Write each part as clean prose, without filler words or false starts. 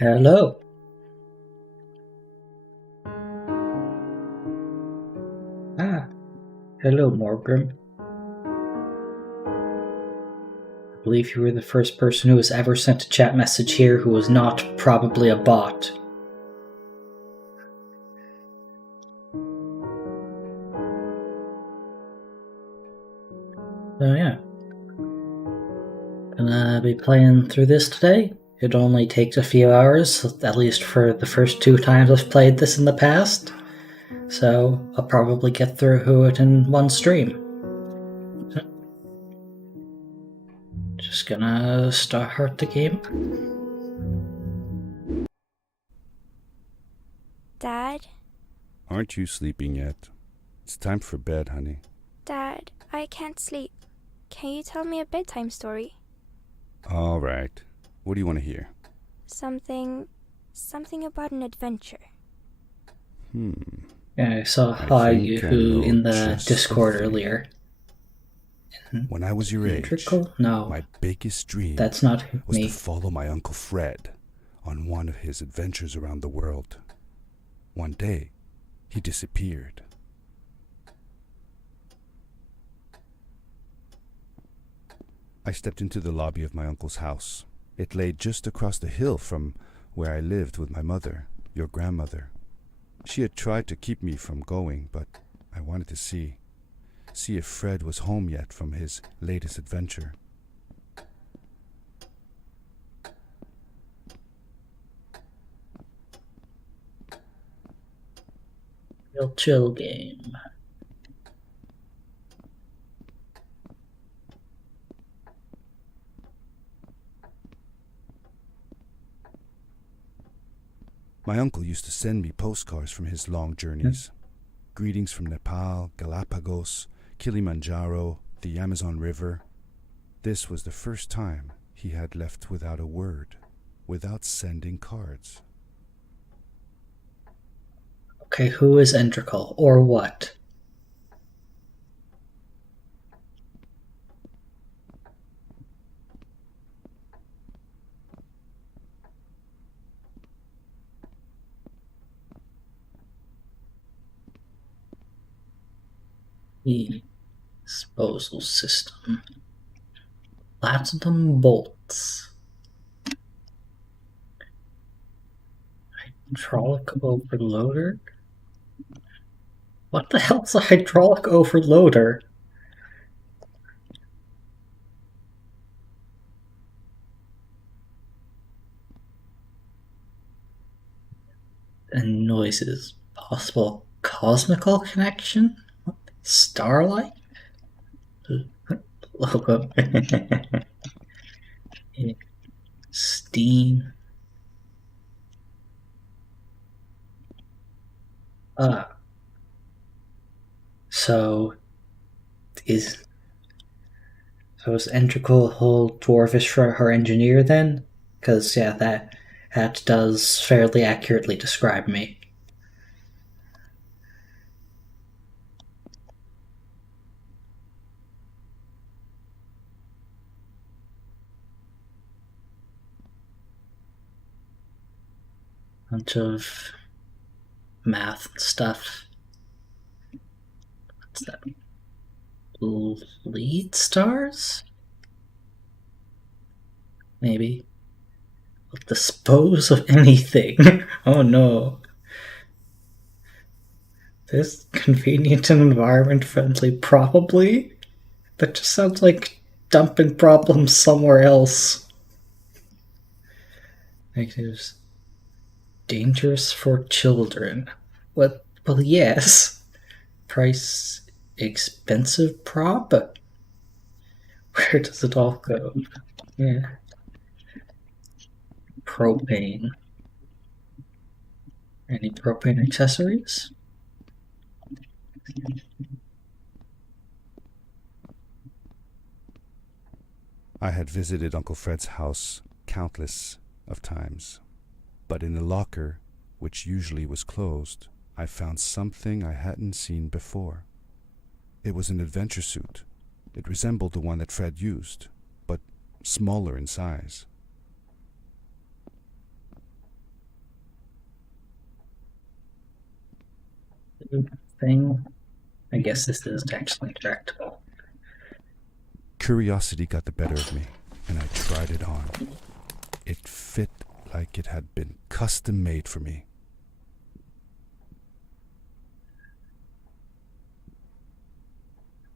Hello. Ah, hello, Morgrim. I believe you were the first person who has ever sent a chat message here who was not probably a bot. So yeah. Gonna be playing through this today. It only takes a few hours, at least for the first 2 times I've played this in the past. So I'll probably get through it in one stream. Just gonna start the game. Dad? Aren't you sleeping yet? It's time for bed, honey. Dad, I can't sleep. Can you tell me a bedtime story? All right. What do you want to hear? Something about an adventure. Yeah, I saw I think I who know in the just Discord the thing. earlier. When I was your age, Integral? No, my biggest dream that's not was to me. follow my Uncle Fred on one of his adventures around the world. One day, he disappeared. I stepped into the lobby of my uncle's house. It lay just across the hill from where I lived with my mother, your grandmother. She had tried to keep me from going, but I wanted to see if Fred was home yet from his latest adventure. Real chill game. My uncle used to send me postcards from his long journeys. Greetings from Nepal, Galapagos, Kilimanjaro, the Amazon River. This was the first time he had left without a word, without sending cards. Okay, who is Endrical, or what? The disposal system. Platinum bolts. Hydraulic overloader? What the hell's a hydraulic overloader? And noises. Possible cosmical connection? Starlight? Logo. Steam. Ah. So is Endrical whole dwarvish for her engineer then? Because yeah, that does fairly accurately describe me. Bunch of math stuff. What's that? Lead stars? Maybe. Dispose of anything. Oh no. This convenient and environment friendly, probably? That just sounds like dumping problems somewhere else. Negatives. Dangerous for children. What? Well, yes. Price expensive prop? Where does it all go? Yeah. Propane. Any propane accessories? I had visited Uncle Fred's house countless of times, but in the locker, which usually was closed, I found something I hadn't seen before. It was an adventure suit. It resembled the one that Fred used, but smaller in size. thing. I guess this is actually tractable. Curiosity got the better of me, and I tried it on. It fit like it had been custom made for me.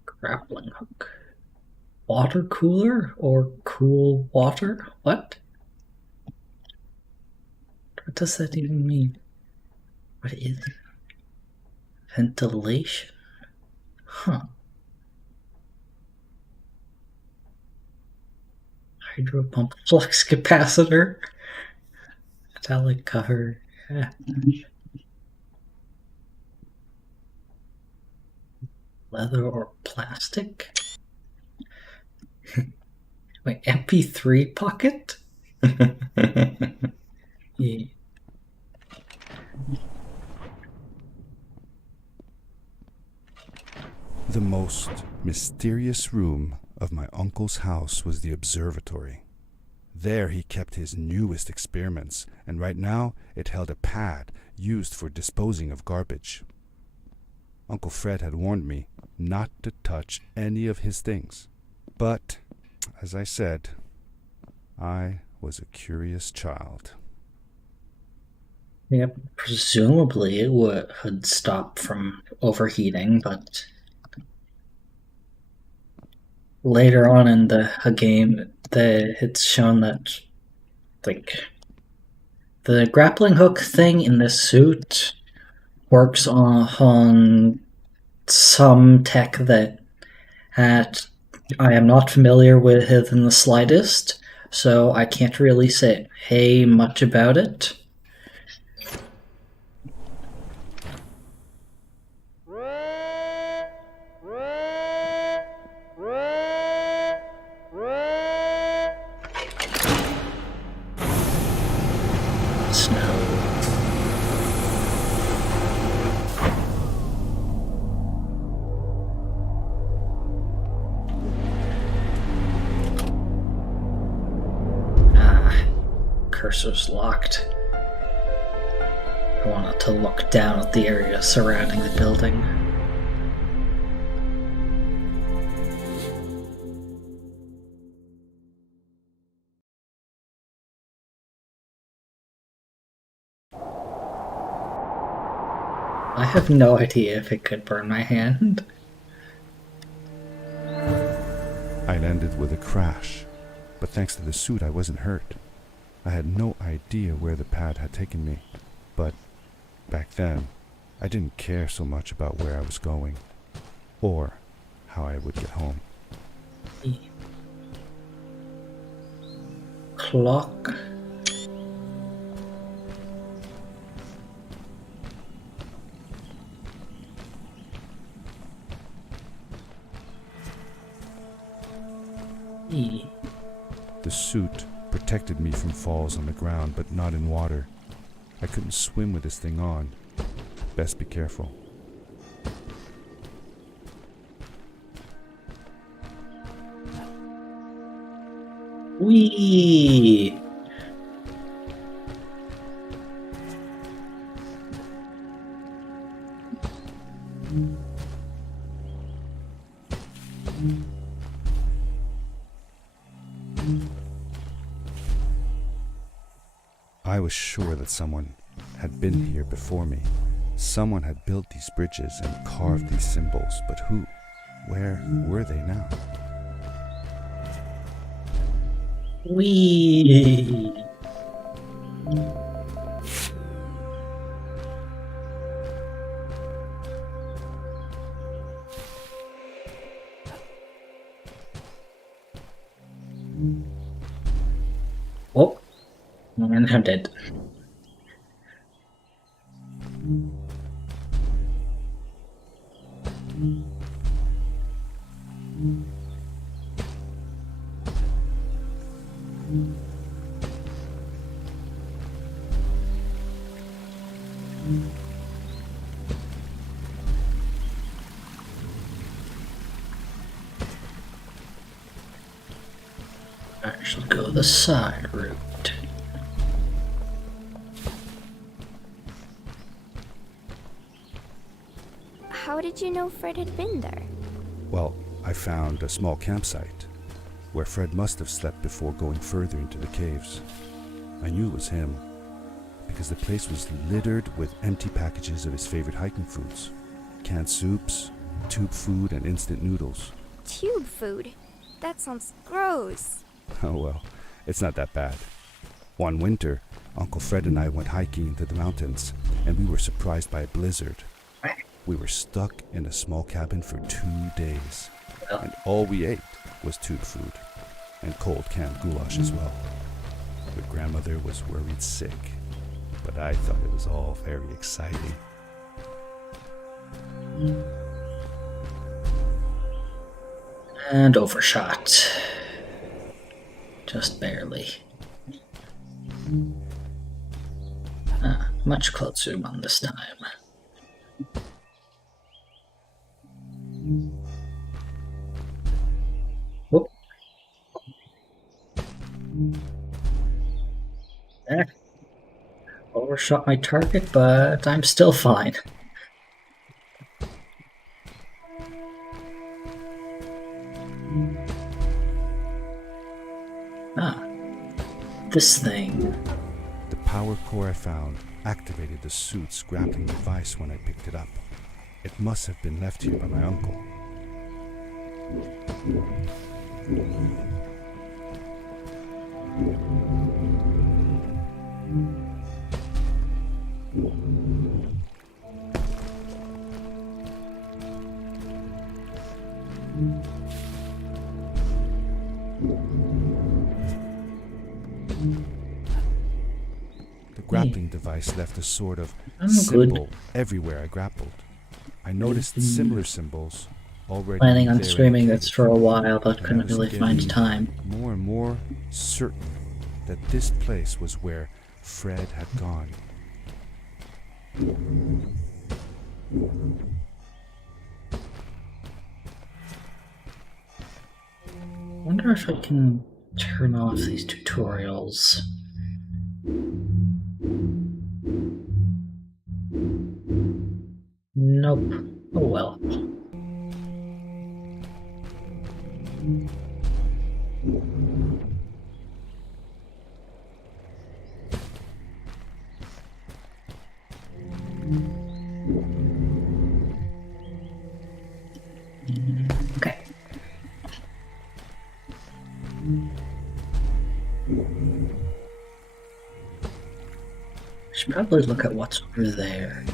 Grappling hook. Water cooler or cool water? What? What does that even mean? What is it? Ventilation? Huh. Hydro pump flux capacitor? Metallic cover. Yeah. Leather or plastic? Wait, MP3 pocket? Yeah. The most mysterious room of my uncle's house was the observatory. There he kept his newest experiments, and right now it held a pad used for disposing of garbage. Uncle Fred had warned me not to touch any of his things. But, as I said, I was a curious child. Yeah, presumably it would stop from overheating, but later on in the game, it's shown that, like, the grappling hook thing in this suit works on some tech that I am not familiar with in the slightest, so I can't really say much about it. Snow. Cursor's locked. I wanted to look down at the area surrounding the building. I have no idea if it could burn my hand. I landed with a crash, but thanks to the suit I wasn't hurt. I had no idea where the pad had taken me, but back then I didn't care so much about where I was going, or how I would get home. Clock. The suit protected me from falls on the ground, but not in water. I couldn't swim with this thing on. Best be careful. Whee! I was sure that someone had been here before me. Someone had built these bridges and carved these symbols, but who? Where were they now? Whee! Oh, and I'm dead. I should go the side route. did you know Fred had been there? Well, I found a small campsite where Fred must have slept before going further into the caves. I knew it was him because the place was littered with empty packages of his favorite hiking foods. Canned soups, tube food, and instant noodles. Tube food? That sounds gross. Oh well, it's not that bad. One winter, Uncle Fred and I went hiking into the mountains, and we were surprised by a blizzard. We were stuck in a small cabin for 2 days, and all we ate was tube food, and cold canned goulash as well. Your grandmother was worried sick, but I thought it was all very exciting. And overshot. Just barely. Much closer one this time. Whoop. Overshot my target, but I'm still fine. This thing. The power core I found activated the suit's grappling device when I picked it up. It must have been left here by my uncle. The grappling device left a sort of symbol everywhere I grappled. I noticed similar symbols already. Planning on there in streaming the this cave, for a while, but and I couldn't was really find getting time. more and more certain that this place was where Fred had gone. Wonder if I can turn off these tutorials. Nope. Oh well. Okay. Should probably look at what's over there.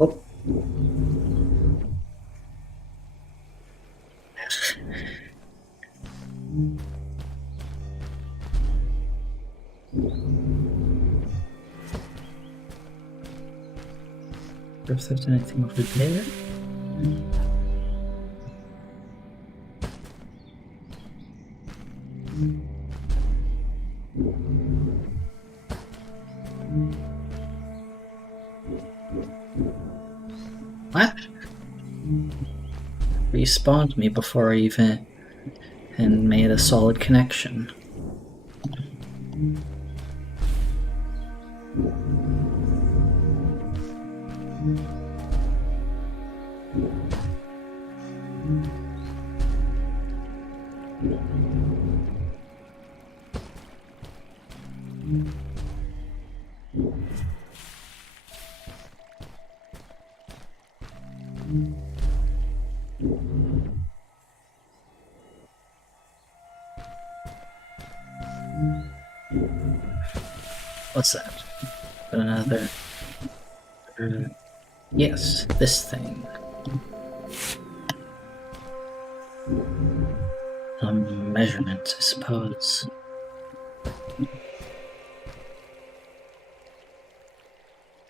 Oh. If there's anything over there. What? Respawned me before I even made a solid connection. What's that? Another. Yes, this thing. A measurement, I suppose.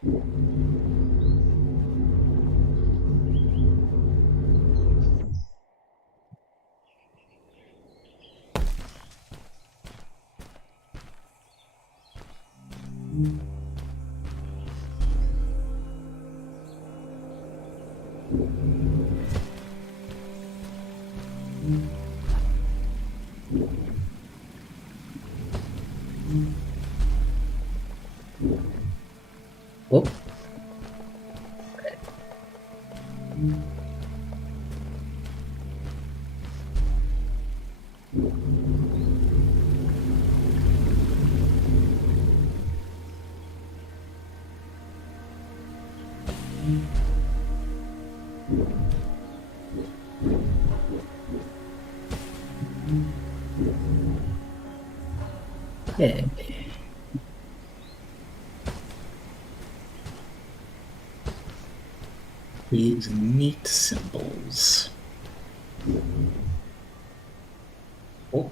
Whoop. Yeah. These neat symbols. Oh.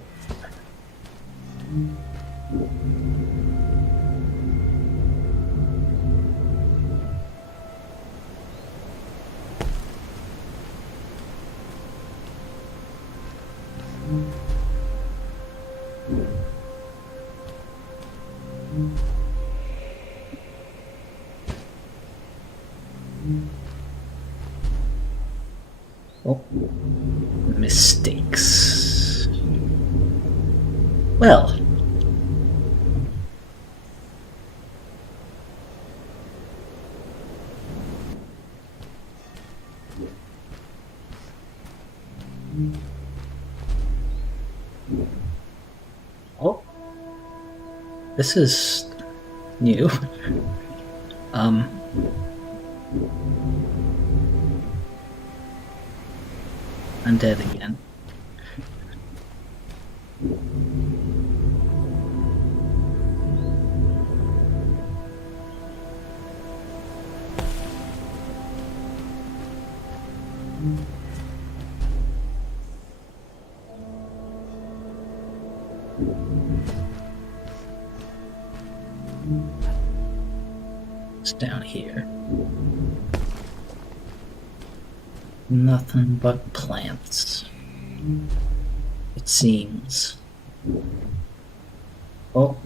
Oh. Mistakes. Well. Oh. This is new. I'm dead again. It's down here. Nothing but plants. It seems. Oh.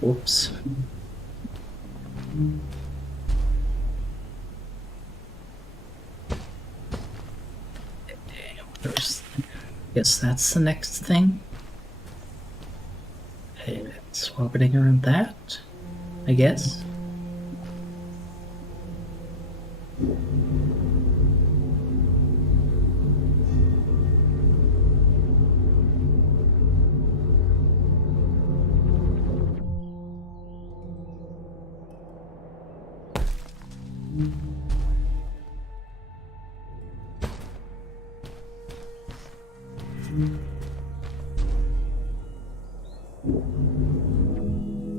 Whoops. Guess that's the next thing. It's orbiting around that, I guess.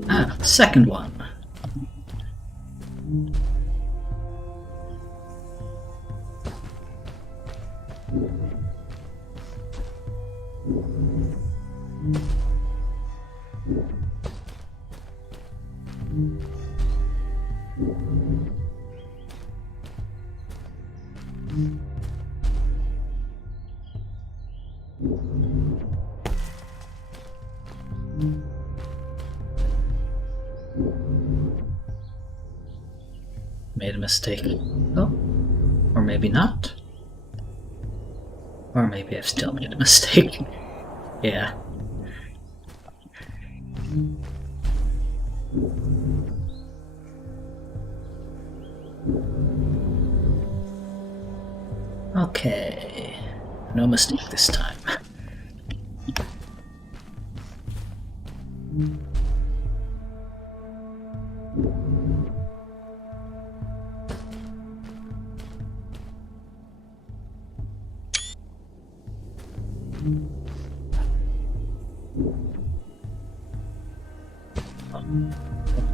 Ah, second one. Made a mistake. Oh, or maybe not. Or maybe I've still made a mistake. Yeah. Okay. No mistake this time.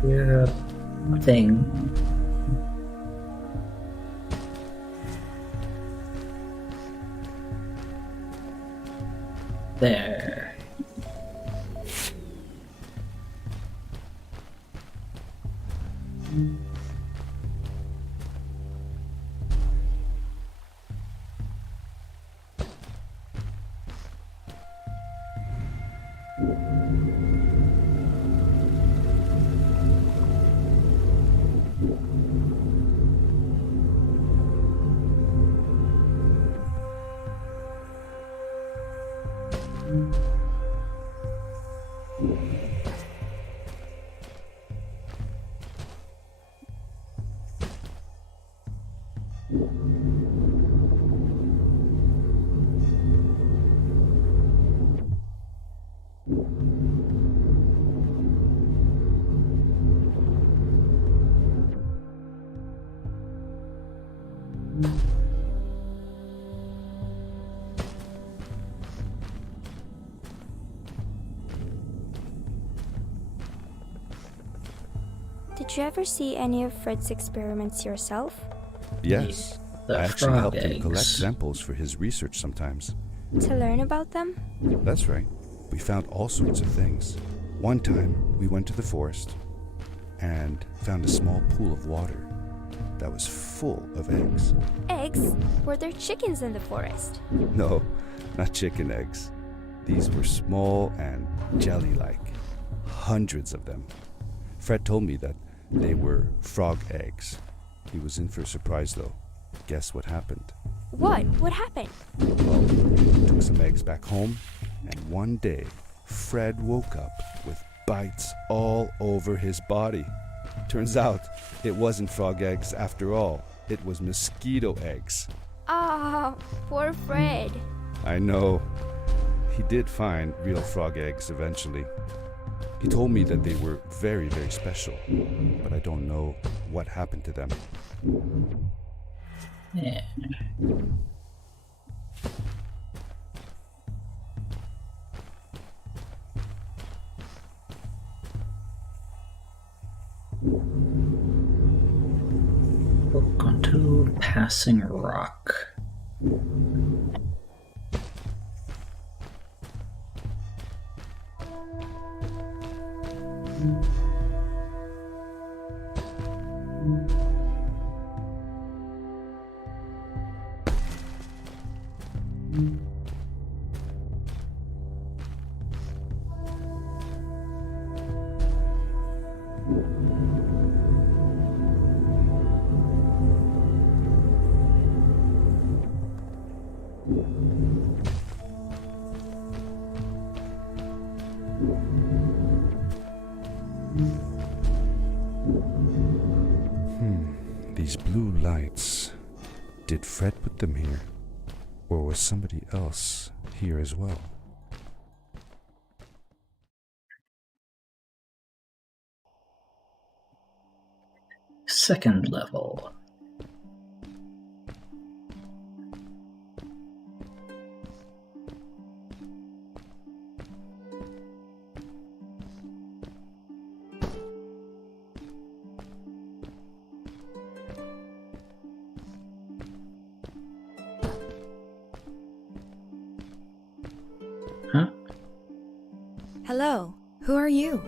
Here, a thing. There. Did you ever see any of Fred's experiments yourself? Yes, The I actually frog helped him collect eggs. samples for his research sometimes. To learn about them? That's right. We found all sorts of things. One time, we went to the forest and found a small pool of water that was full of eggs. Eggs? Were there chickens in the forest? No, not chicken eggs. These were small and jelly-like. Hundreds of them. Fred told me that they were frog eggs. He was in for a surprise though. Guess what happened? What? What happened? Well, he took some eggs back home, and one day, Fred woke up with bites all over his body. Turns out, it wasn't frog eggs after all. It was mosquito eggs. Ah, poor Fred. I know. He did find real frog eggs eventually. He told me that they were very, very special, but I don't know what happened to them. Yeah. Book onto Passing Rock. These blue lights. Did Fred put them here? Or was somebody else here as well? Second level. Huh? Hello, who are you?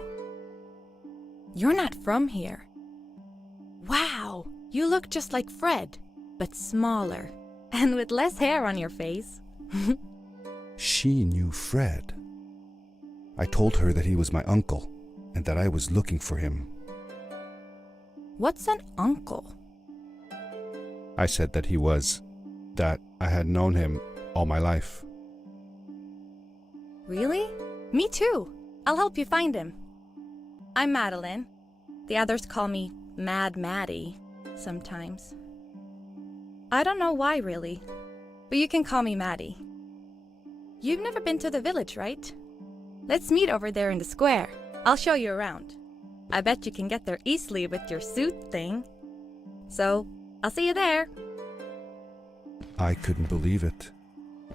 You're not from here. Wow, you look just like Fred, but smaller, and with less hair on your face. She knew Fred. I told her that he was my uncle, and that I was looking for him. What's an uncle? I said that that I had known him all my life. Really? Me too. I'll help you find him. I'm Madeline. The others call me Mad Maddie sometimes. I don't know why, really, but you can call me Maddie. You've never been to the village, right? Let's meet over there in the square. I'll show you around. I bet you can get there easily with your suit thing. So, I'll see you there. I couldn't believe it.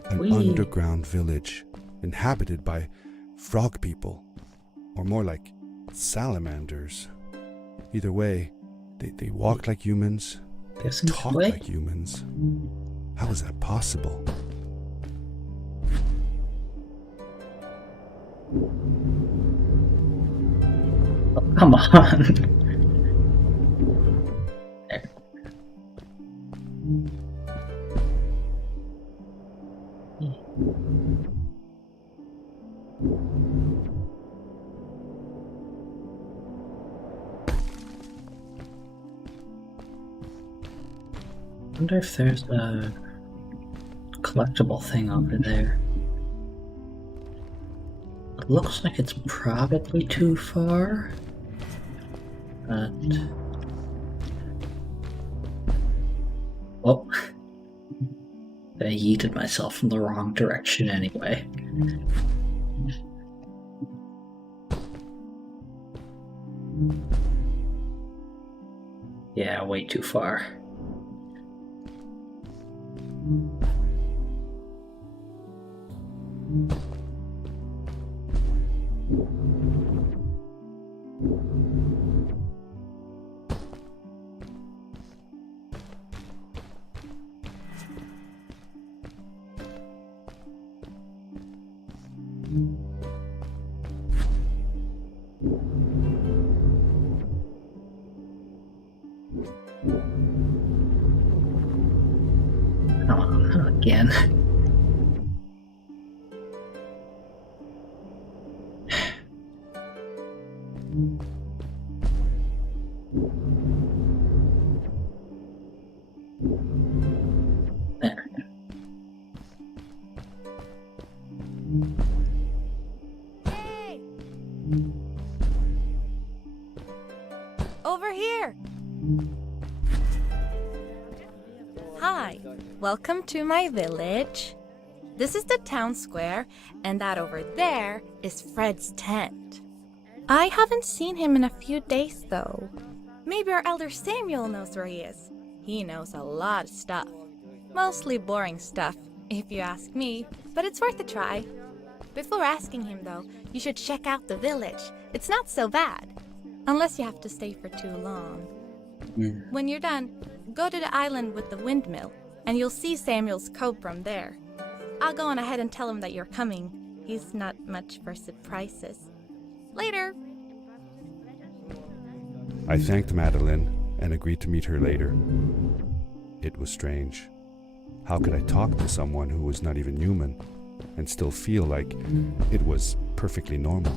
An Whee! underground village inhabited by frog people, or more like salamanders. Either way, they walked like humans, There's some talked way. like humans. How is that possible? Oh, come on. There. I wonder if there's a collectible thing over there. It looks like it's probably too far, but Oh. I yeeted myself in the wrong direction anyway. Yeah, way too far. Oh, again. There. Hey! Over here! Hi, welcome to my village. This is the town square, and that over there is Fred's tent. I haven't seen him in a few days, though. Maybe our elder Samuel knows where he is. He knows a lot of stuff. Mostly boring stuff, if you ask me, but it's worth a try. Before asking him, though, you should check out the village. It's not so bad, unless you have to stay for too long. When you're done, go to the island with the windmill, and you'll see Samuel's cove from there. I'll go on ahead and tell him that you're coming. He's not much for surprises. Later! I thanked Madeline and agreed to meet her later. It was strange. How could I talk to someone who was not even human and still feel like it was perfectly normal?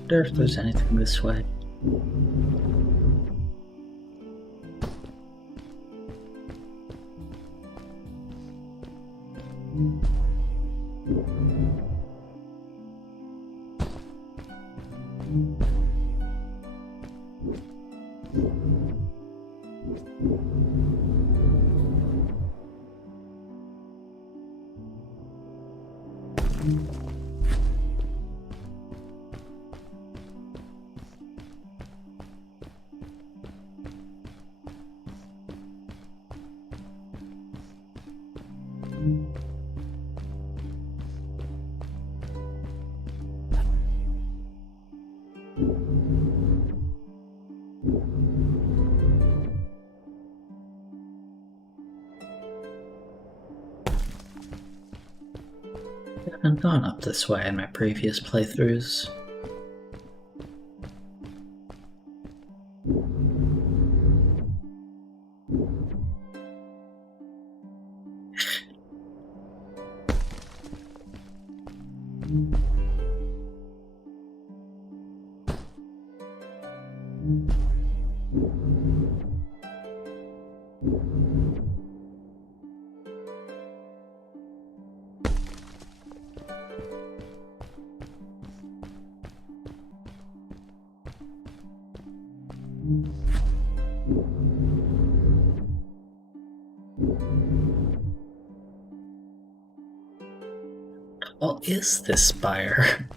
Wonder if there's anything this way. I haven't gone up this way in my previous playthroughs. What is this spire?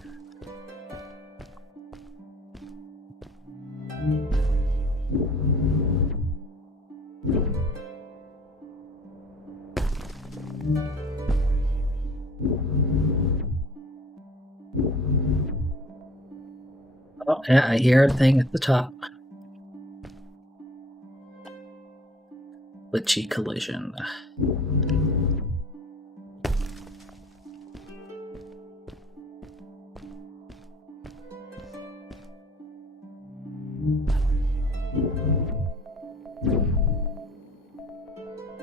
Oh, yeah, I hear a thing at the top. Glitchy collision.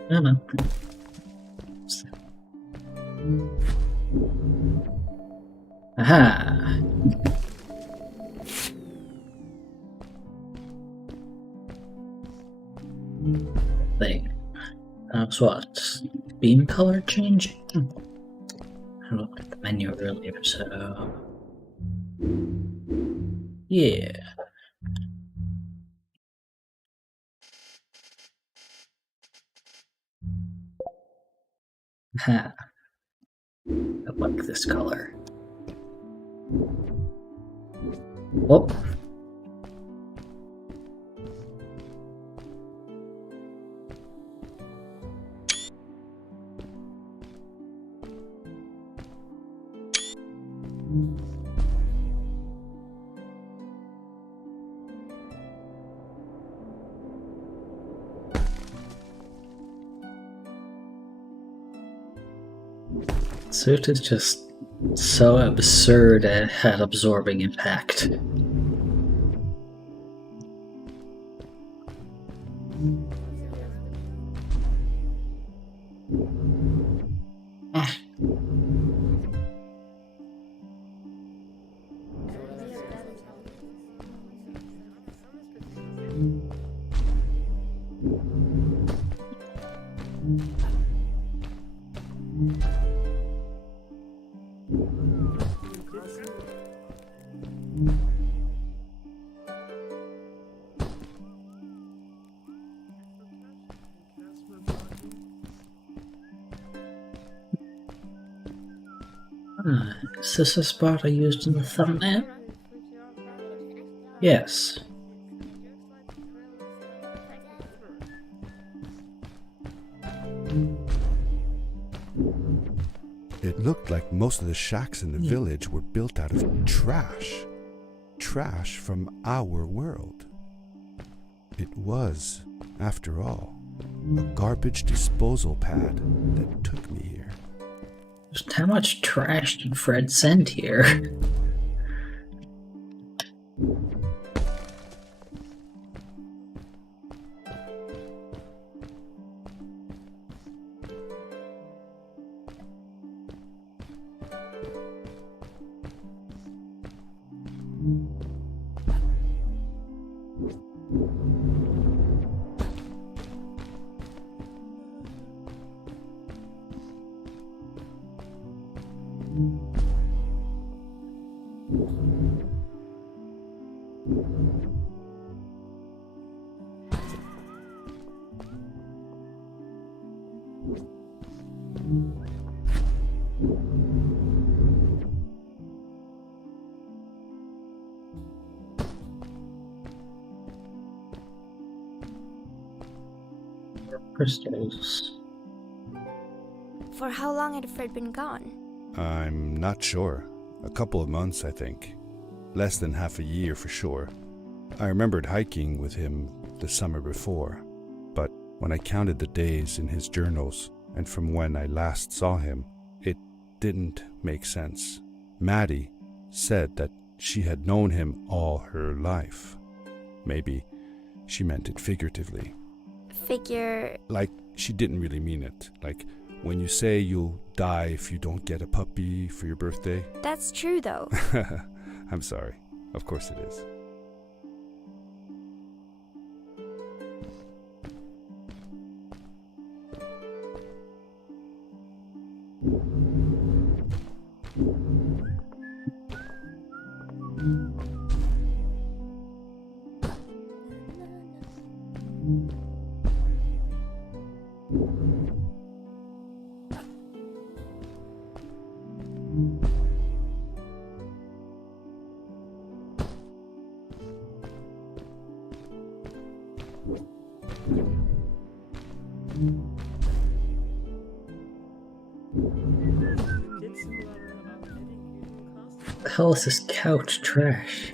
Come on. Aha! Thing. That's what? Beam color changing? I don't look at the menu earlier, so... Yeah. Ha. I like this color. Whoop. Suit is just so absurd at absorbing impact. Ah. Is this a spot I used in the thumbnail? Yes. It looked like most of the shacks in the village were built out of trash. Trash from our world. It was, after all, a garbage disposal pad that took me here. Just how much trash did Fred send here? Crystals. For how long had Fred been gone? I'm not sure. A couple of months, I think. Less than half a year for sure. I remembered hiking with him the summer before, but when I counted the days in his journals and from when I last saw him, it didn't make sense. Maddie said that she had known him all her life. Maybe she meant it figuratively. Figure. Like, she didn't really mean it. Like, when you say you'll die if you don't get a puppy for your birthday. That's true, though. I'm sorry. Of course it is. The hell is this couch trash?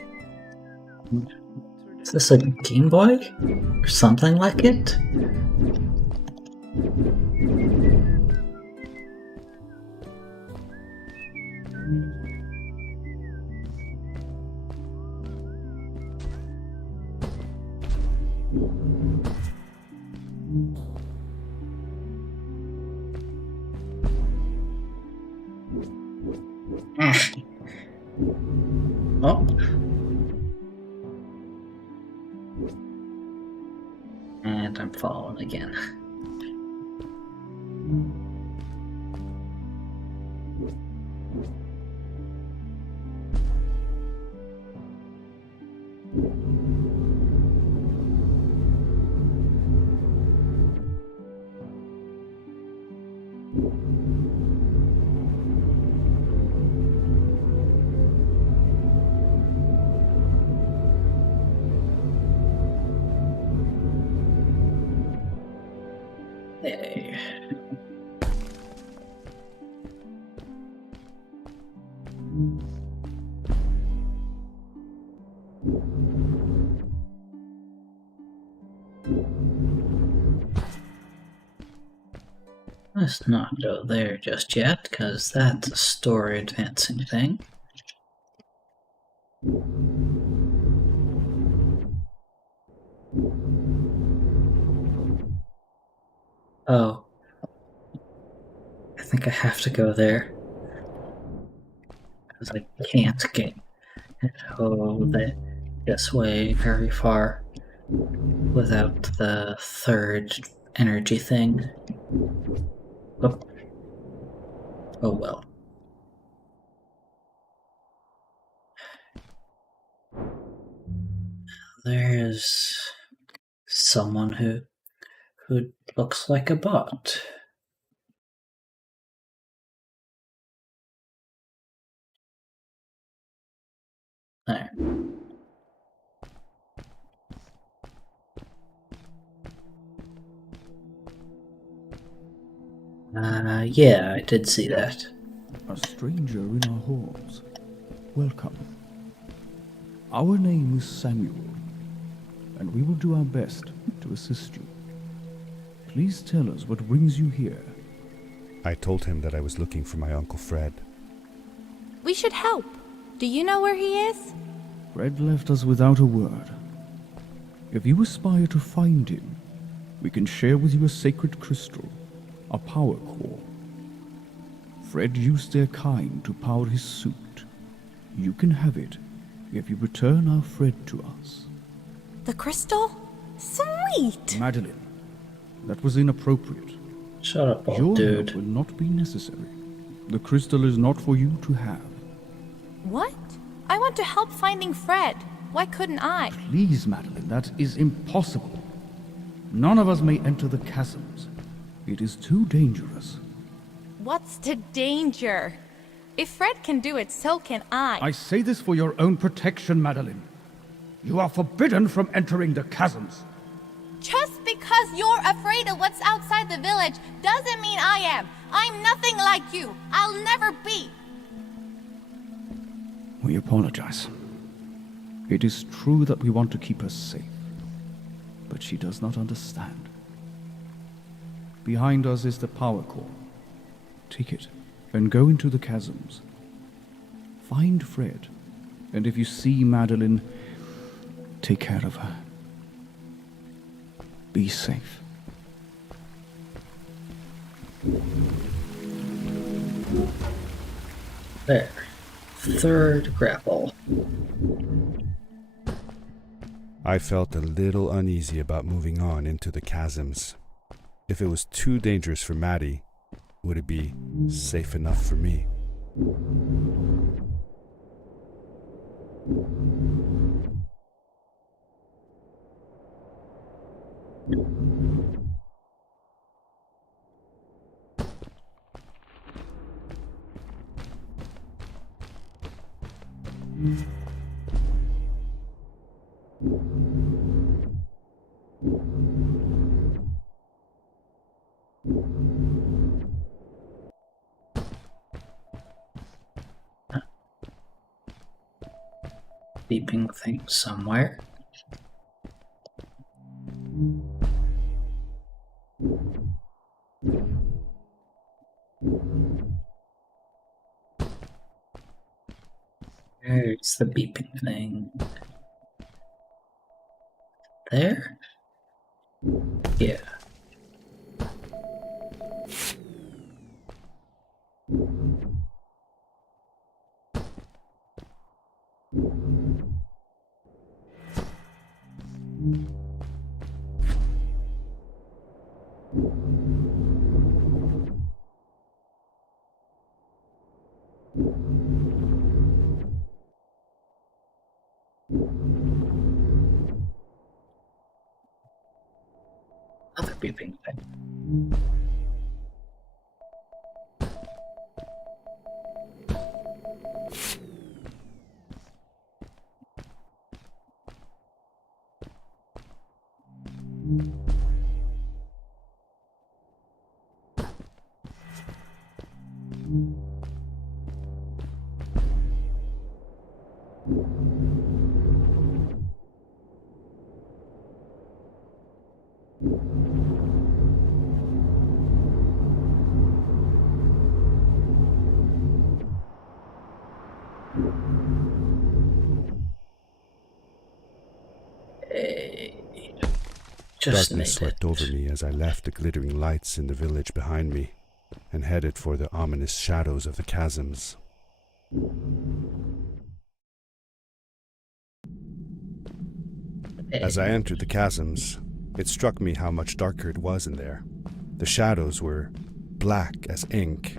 Is this a Game Boy? Or something like it? Ah. Oh. And I'm falling again. Hey. Let's not go there just yet, because that's a story advancing thing. Oh. I think I have to go there. Because I can't get this way very far without the third energy thing. Oh, oh well. There's someone who looks like a bot. There. Yeah, I did see that. A stranger in our halls. Welcome. Our name is Samuel, and we will do our best to assist you. Please tell us what brings you here. I told him that I was looking for my Uncle Fred. We should help. Do you know where he is? Fred left us without a word. If you aspire to find him, we can share with you a sacred crystal, a power core. Fred used their kind to power his suit. You can have it if you return our Fred to us. The crystal? Sweet! Madeline, that was inappropriate. Shut up, Your old help dude. will not be necessary. The crystal is not for you to have. What? I want to help finding Fred. Why couldn't I? Please, Madeline, that is impossible. None of us may enter the chasms. It is too dangerous. What's the danger? If Fred can do it, so can I. I say this for your own protection, Madeline. You are forbidden from entering the chasms. Just because you're afraid of what's outside the village doesn't mean I am. I'm nothing like you. I'll never be. We apologize. It is true that we want to keep her safe, but she does not understand. Behind us is the power core. Take it and go into the chasms. Find Fred, and if you see Madeline, take care of her. Be safe. There. Third grapple. I felt a little uneasy about moving on into the chasms. If it was too dangerous for Maddie, would it be safe enough for me? Beeping thing somewhere. There's the beeping thing. There? Yeah. beeping thing. Just Darkness swept over me as I left the glittering lights in the village behind me and headed for the ominous shadows of the chasms. As I entered the chasms, it struck me how much darker it was in there. The shadows were black as ink,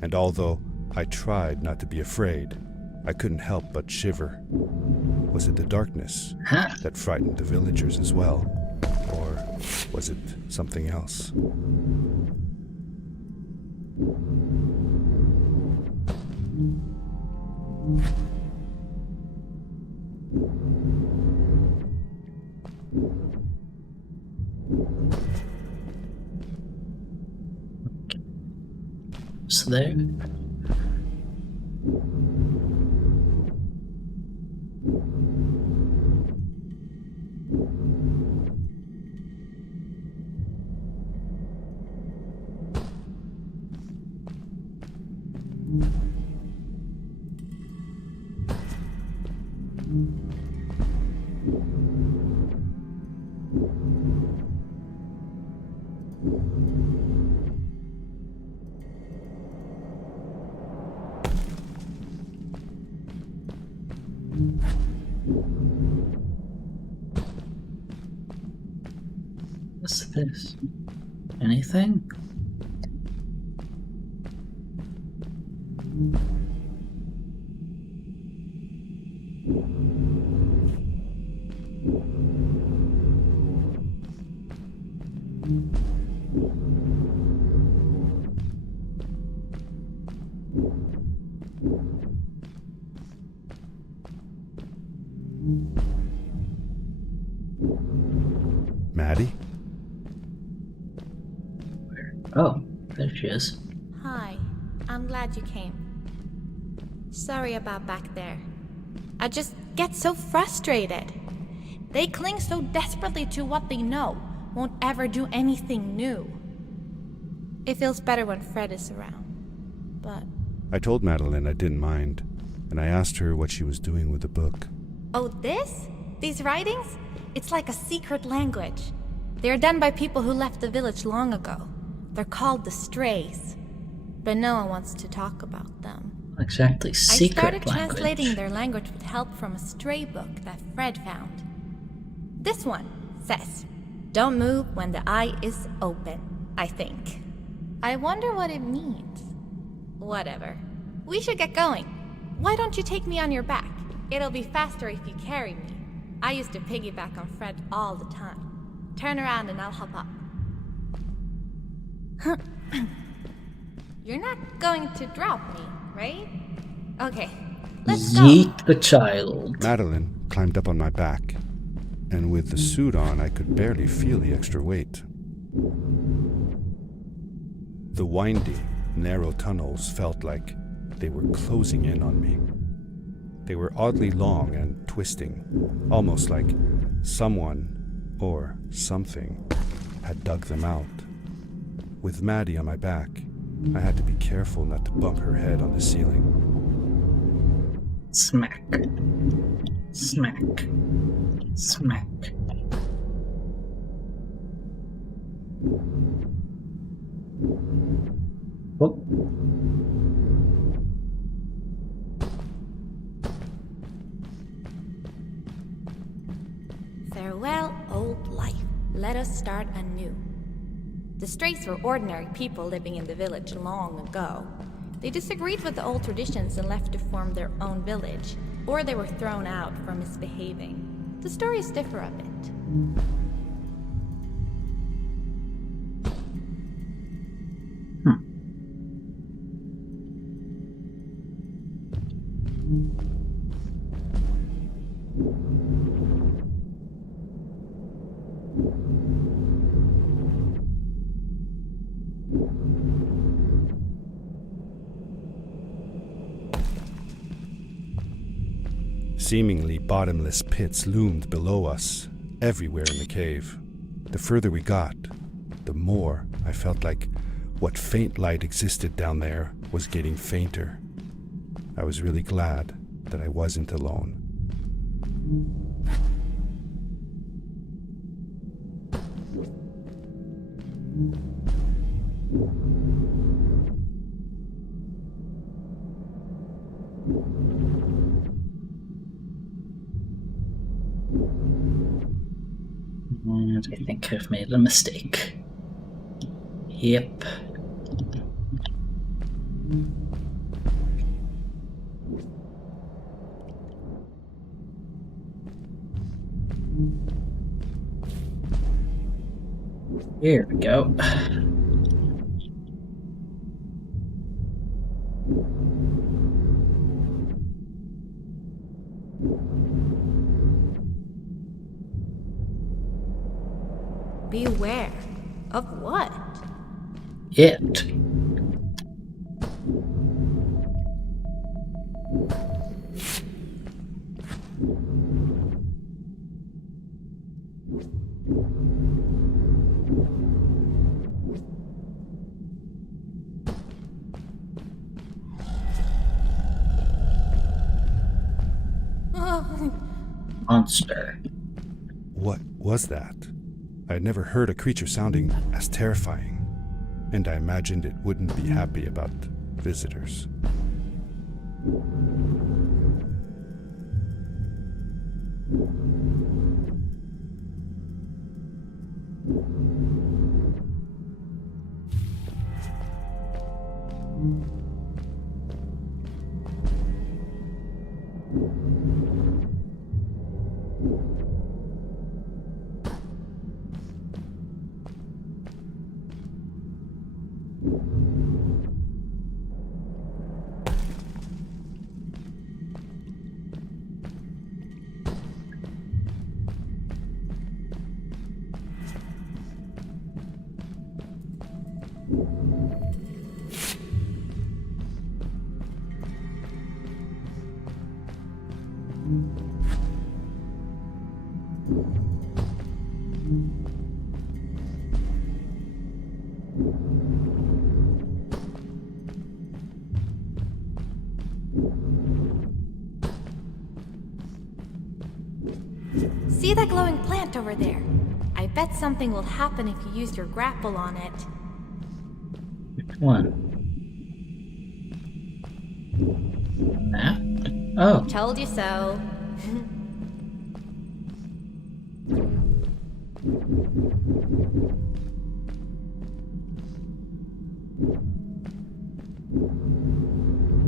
and although I tried not to be afraid, I couldn't help but shiver. Was it the darkness that frightened the villagers as well? Or was it something else? So there. What's this? Anything? Maddie? Oh, there she is. Hi, I'm glad you came. Sorry about back there. I just get so frustrated. They cling so desperately to what they know, won't ever do anything new. It feels better when Fred is around, but... I told Madeline I didn't mind, and I asked her what she was doing with the book. Oh, this? These writings? It's like a secret language. They're done by people who left the village long ago. They're called the Strays, but no one wants to talk about them. Exactly, secret I started language. translating their language with help from a stray book that Fred found. This one says, "Don't move when the eye is open," I think. I wonder what it means. Whatever. We should get going. Why don't you take me on your back? It'll be faster if you carry me. I used to piggyback on Fred all the time. Turn around and I'll hop up. You're not going to drop me, right? Okay, let's go. Yeet the child. Madeline climbed up on my back, and with the suit on, I could barely feel the extra weight. The winding, narrow tunnels felt like they were closing in on me. They were oddly long and twisting, almost like someone or something had dug them out. With Maddie on my back, I had to be careful not to bump her head on the ceiling. Smack. Smack. Smack. Whoop. Farewell, old life. Let us start anew. The Strays were ordinary people living in the village long ago. They disagreed with the old traditions and left to form their own village, or they were thrown out for misbehaving. The stories differ a bit. Seemingly bottomless pits loomed below us, everywhere in the cave. The further we got, the more I felt like what faint light existed down there was getting fainter. I was really glad that I wasn't alone. And I think I've made a mistake. Yep. Here we go. Beware. Of what? It. Monster. What was that? I had never heard a creature sounding as terrifying, and I imagined it wouldn't be happy about visitors. See that glowing plant over there? I bet something will happen if you use your grapple on it. Which one? That? Oh, Told you so.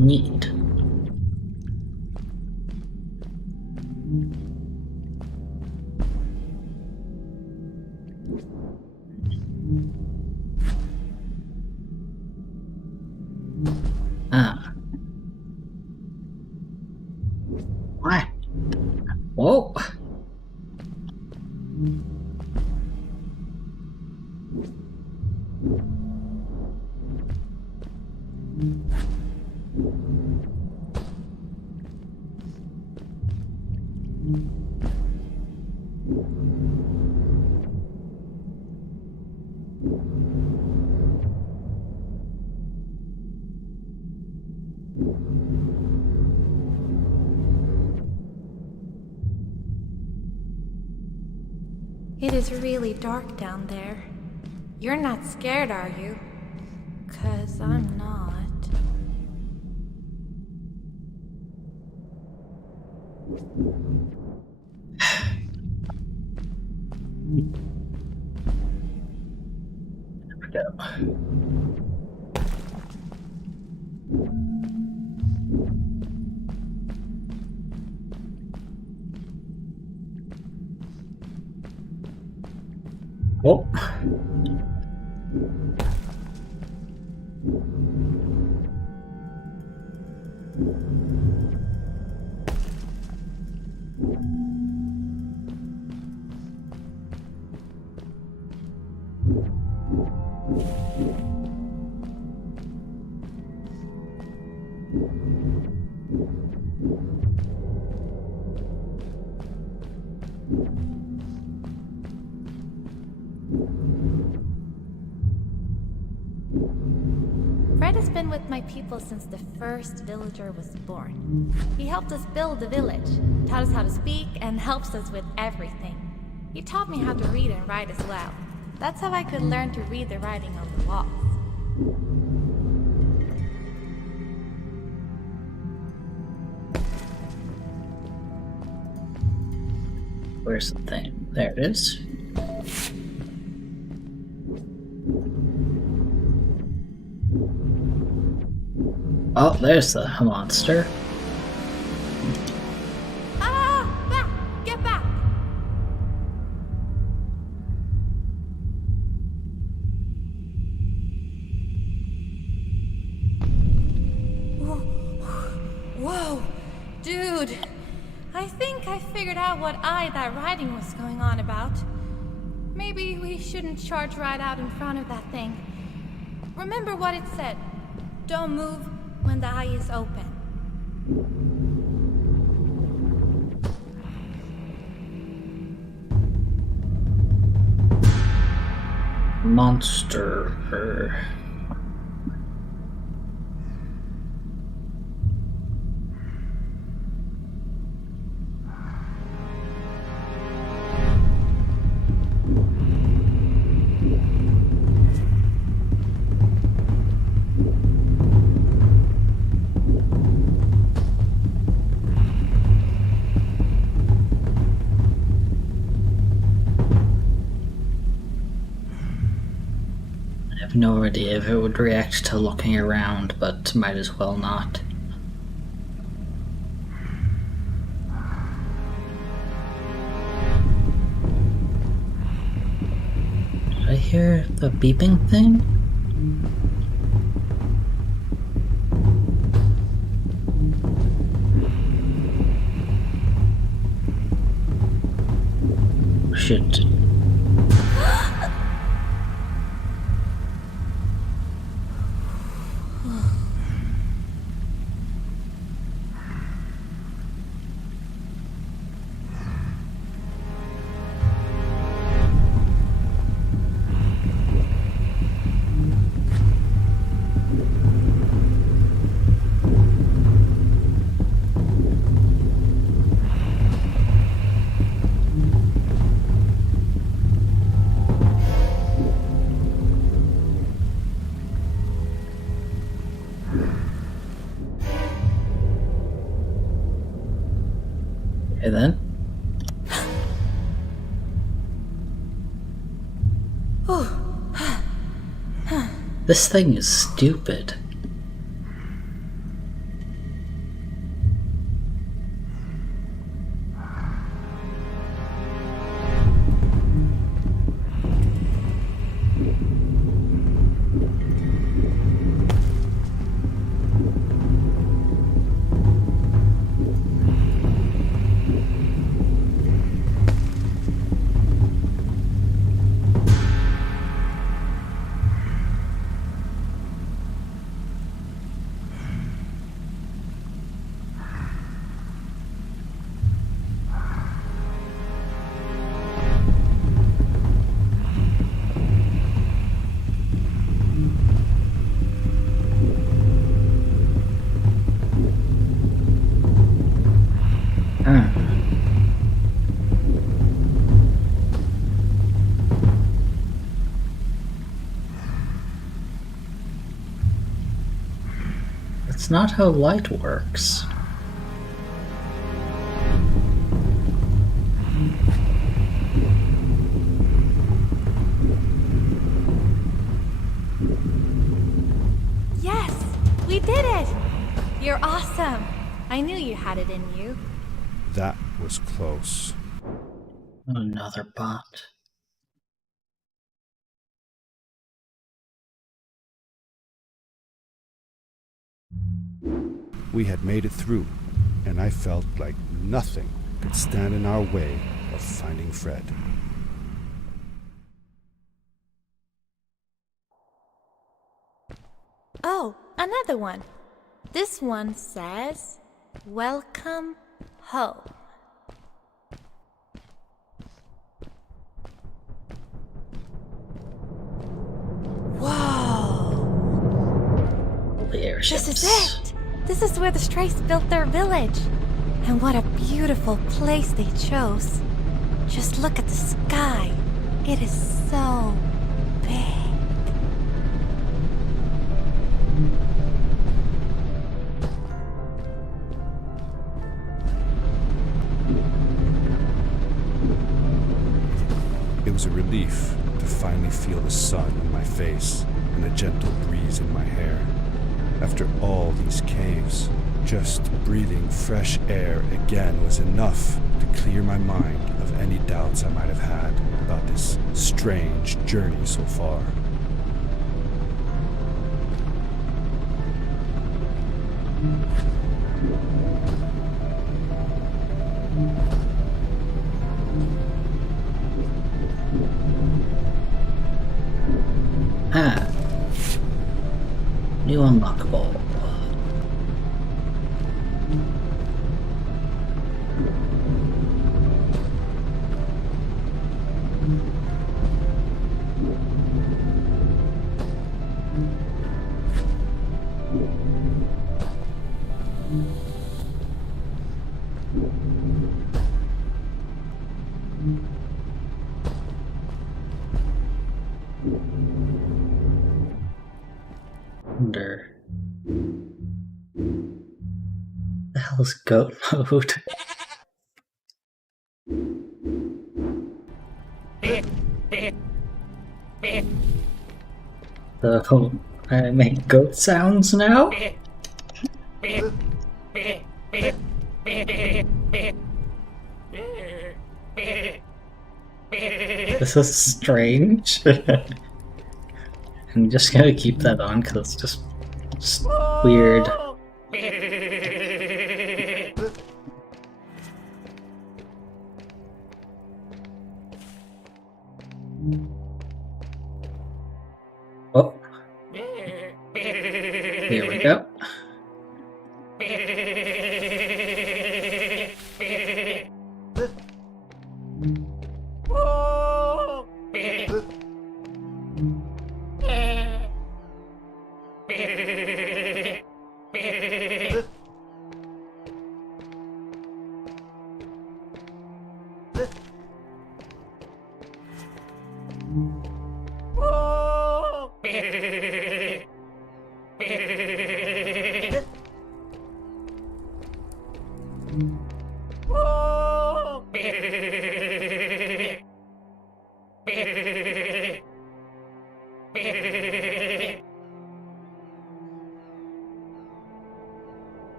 neat. Ah. What? Whoa. It is really dark down there. You're not scared, are you? 'Cause I'm not. There we go. Oh. Fred has been with my people since the first villager was born. He helped us build the village, taught us how to speak, and helps us with everything. He taught me how to read and write as well. That's how I could learn to read the writing on the walls. Where's the thing? There it is. Oh, there's the monster. Ah! Back! Get back! Whoa! Dude! I think I figured out what that writing was going on about. Maybe we shouldn't charge right out in front of that thing. Remember what it said. Don't move when the eye is open. Monster. I have no idea if it would react to looking around, but might as well not. Did I hear the beeping thing? Shit. Okay then. This thing is stupid. That's not how light works. Yes! We did it! You're awesome! I knew you had it in you. That was close. Another bot. We had made it through, and I felt like nothing could stand in our way of finding Fred. Oh, another one. This one says, "Welcome home." airships. This is it! This is where the Strays built their village. And what a beautiful place they chose. Just look at the sky. It is so big. It was a relief to finally feel the sun on my face and a gentle breeze in my hair. After all these caves, just breathing fresh air again was enough to clear my mind of any doubts I might have had about this strange journey so far. Ah. New unlockable. Wonder. The hell is goat mode? So I make goat sounds now? This is strange. I'm just gonna keep that on because it's just weird. Oh. Here we go.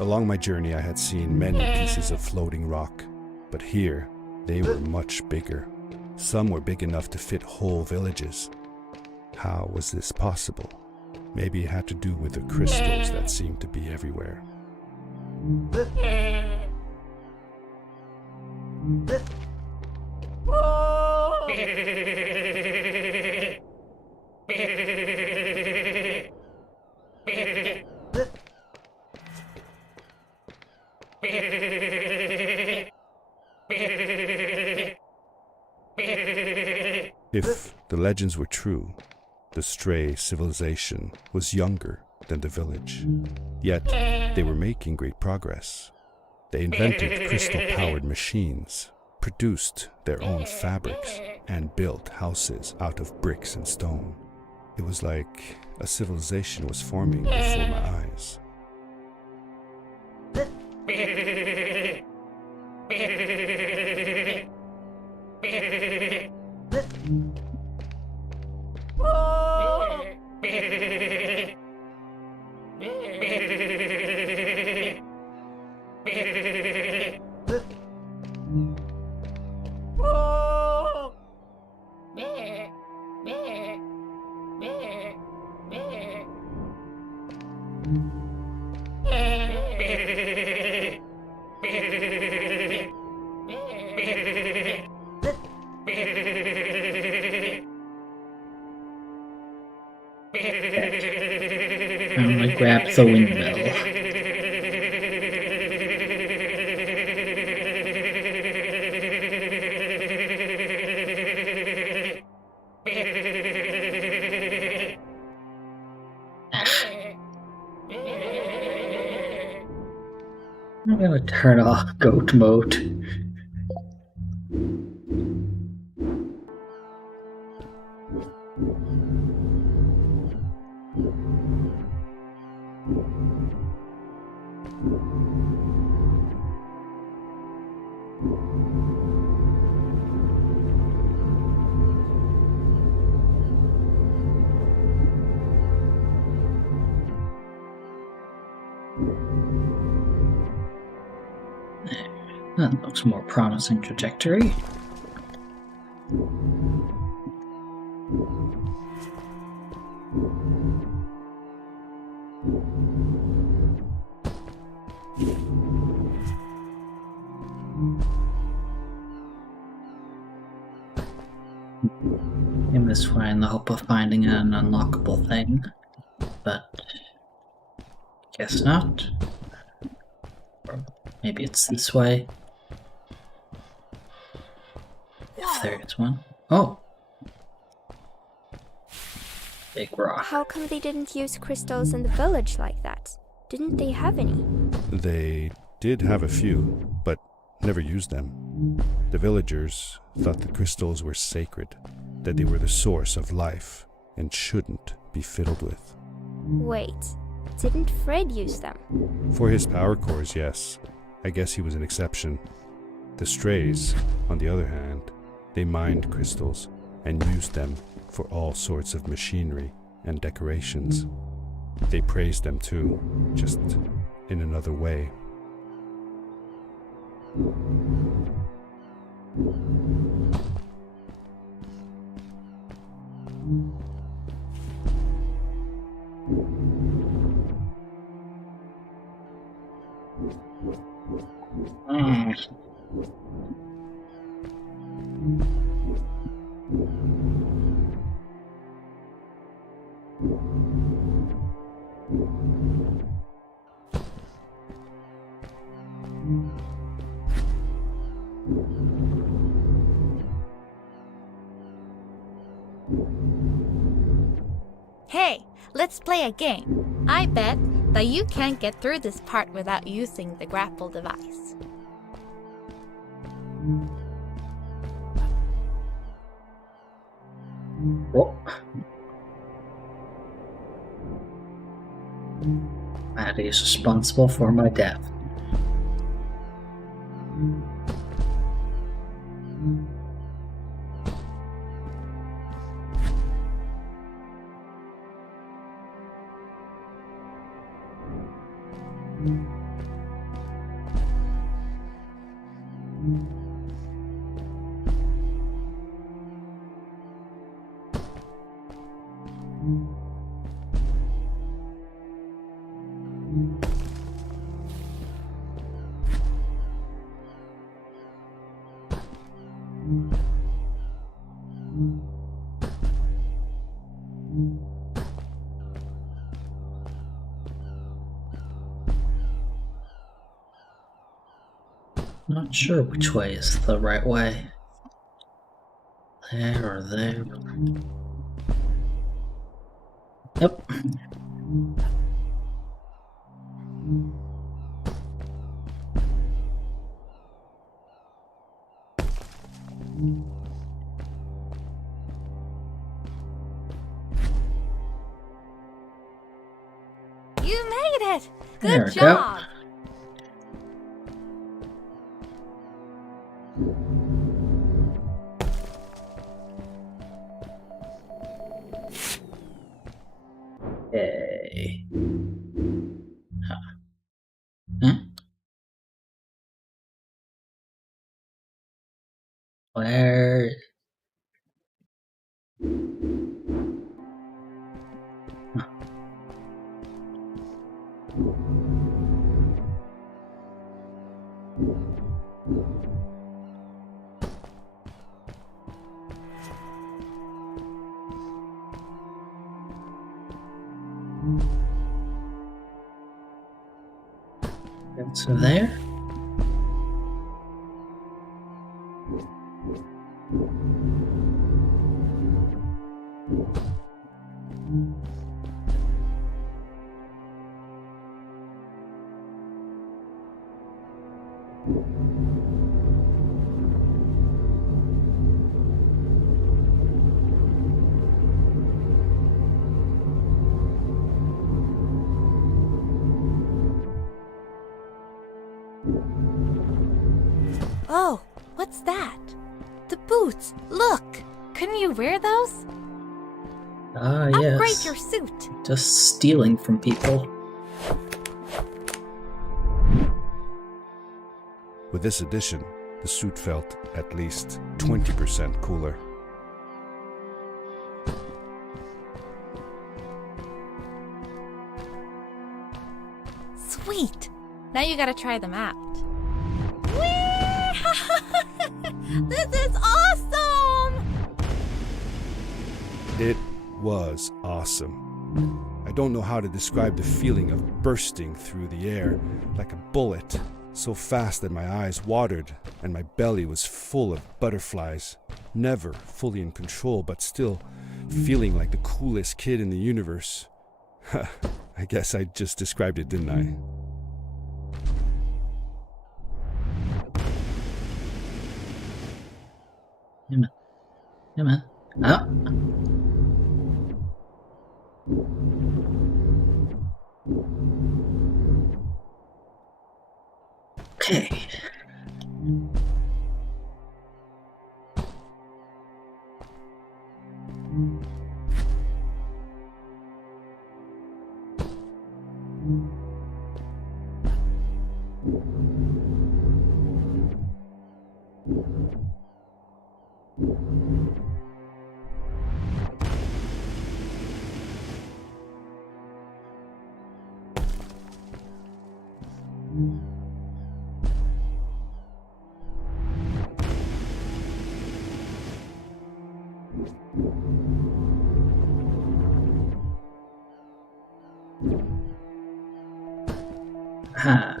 Along my journey, I had seen many pieces of floating rock, but here they were much bigger. Some were big enough to fit whole villages. How was this possible? Maybe it had to do with the crystals that seemed to be everywhere. If the legends were true, the Stray civilization was younger than the village. Yet, they were making great progress. They invented crystal-powered machines, produced their own fabrics, and built houses out of bricks and stone. It was like a civilization was forming before my eyes. I'm gonna grab the windmill. I'm gonna turn off goat mode. That looks more promising trajectory. In this way, in the hope of finding an unlockable thing, but guess not. Or maybe it's this way. If there is one. Oh! Big rock. How come they didn't use crystals in the village like that? Didn't they have any? They did have a few, but never used them. The villagers thought the crystals were sacred, that they were the source of life and shouldn't be fiddled with. Wait, didn't Fred use them? For his power cores, yes. I guess he was an exception. The Strays, on the other hand, they mined crystals and used them for all sorts of machinery and decorations. They praised them too, just in another way. Hey, let's play a game. I bet that you can't get through this part without using the grapple device. Oh. Maddie is responsible for my death. Not sure which way is the right way. There or there. Yep. You made it! There Good we go. job! Yay. Huh? Where? Huh. So there. Oh, what's that? The boots! Look! Couldn't you wear those? Ah, Upgrade yes. your suit! Just stealing from people. With this addition, the suit felt at least 20% cooler. Sweet! Now you gotta try them out. This is awesome! It was awesome. I don't know how to describe the feeling of bursting through the air like a bullet, so fast that my eyes watered and my belly was full of butterflies. Never fully in control, but still feeling like the coolest kid in the universe. I guess I just described it, didn't I? Come on. Come on. Up. Okay. Ah,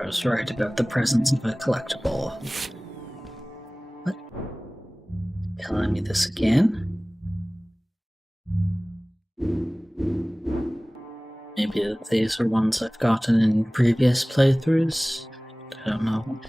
I was right about the presence of a collectible. What? Telling me this again? Maybe these are ones I've gotten in previous playthroughs? I don't know.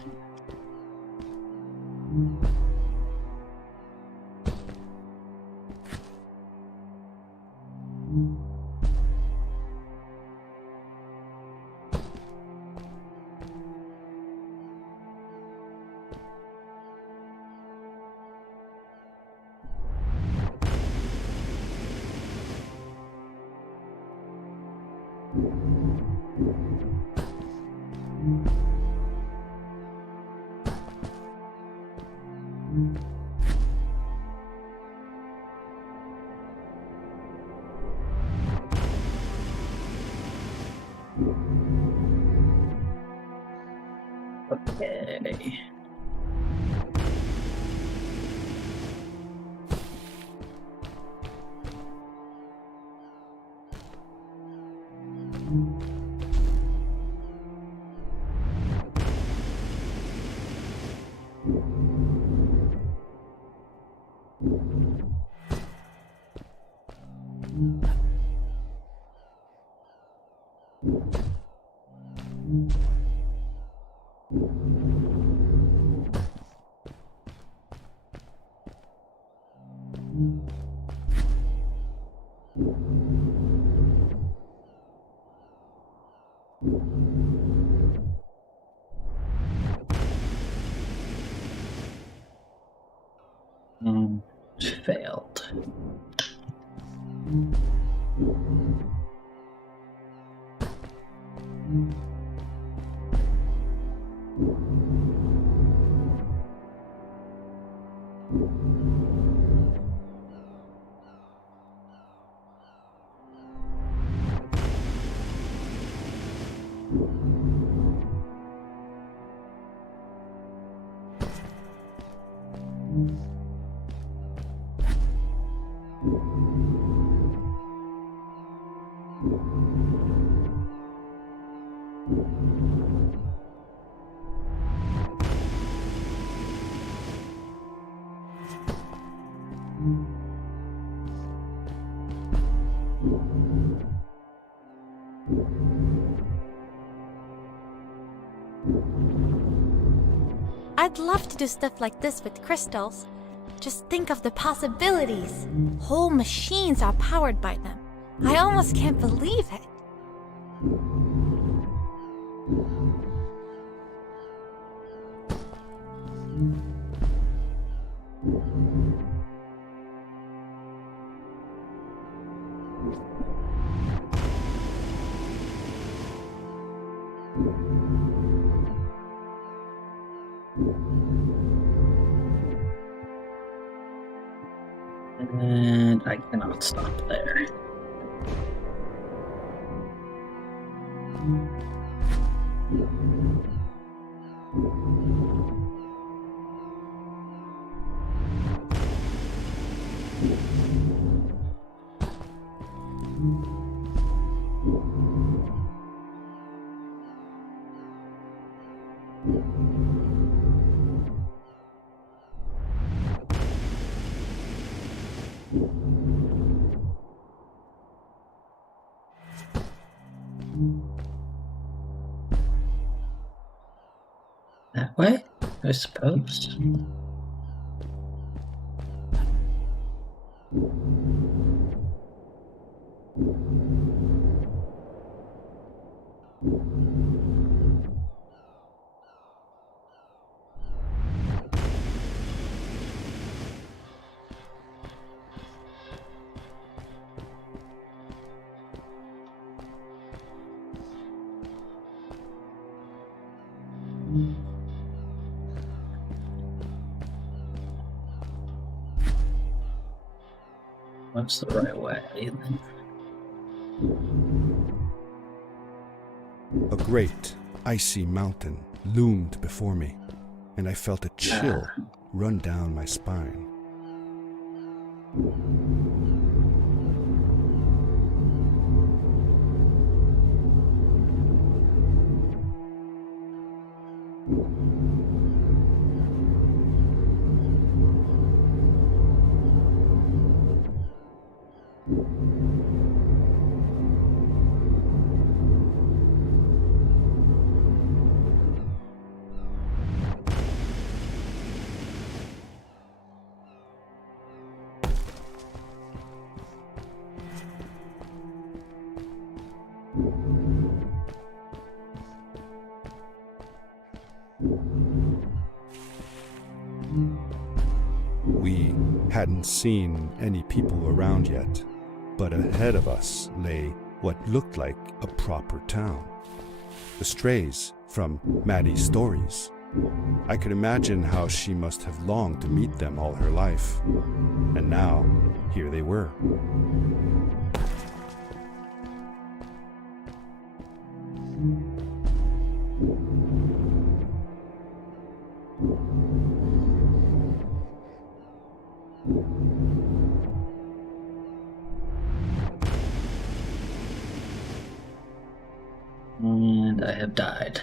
Okay. Failed. I'd love to do stuff like this with crystals. Just think of the possibilities. Whole machines are powered by them. I almost can't believe it. And I cannot stop there. That way, I suppose. What's the right way, then? A great, icy mountain loomed before me, and I felt a chill run down my spine. We hadn't seen any people around yet, but ahead of us lay what looked like a proper town. The strays from Maddie's stories. I could imagine how she must have longed to meet them all her life. And now, here they were. And I have died.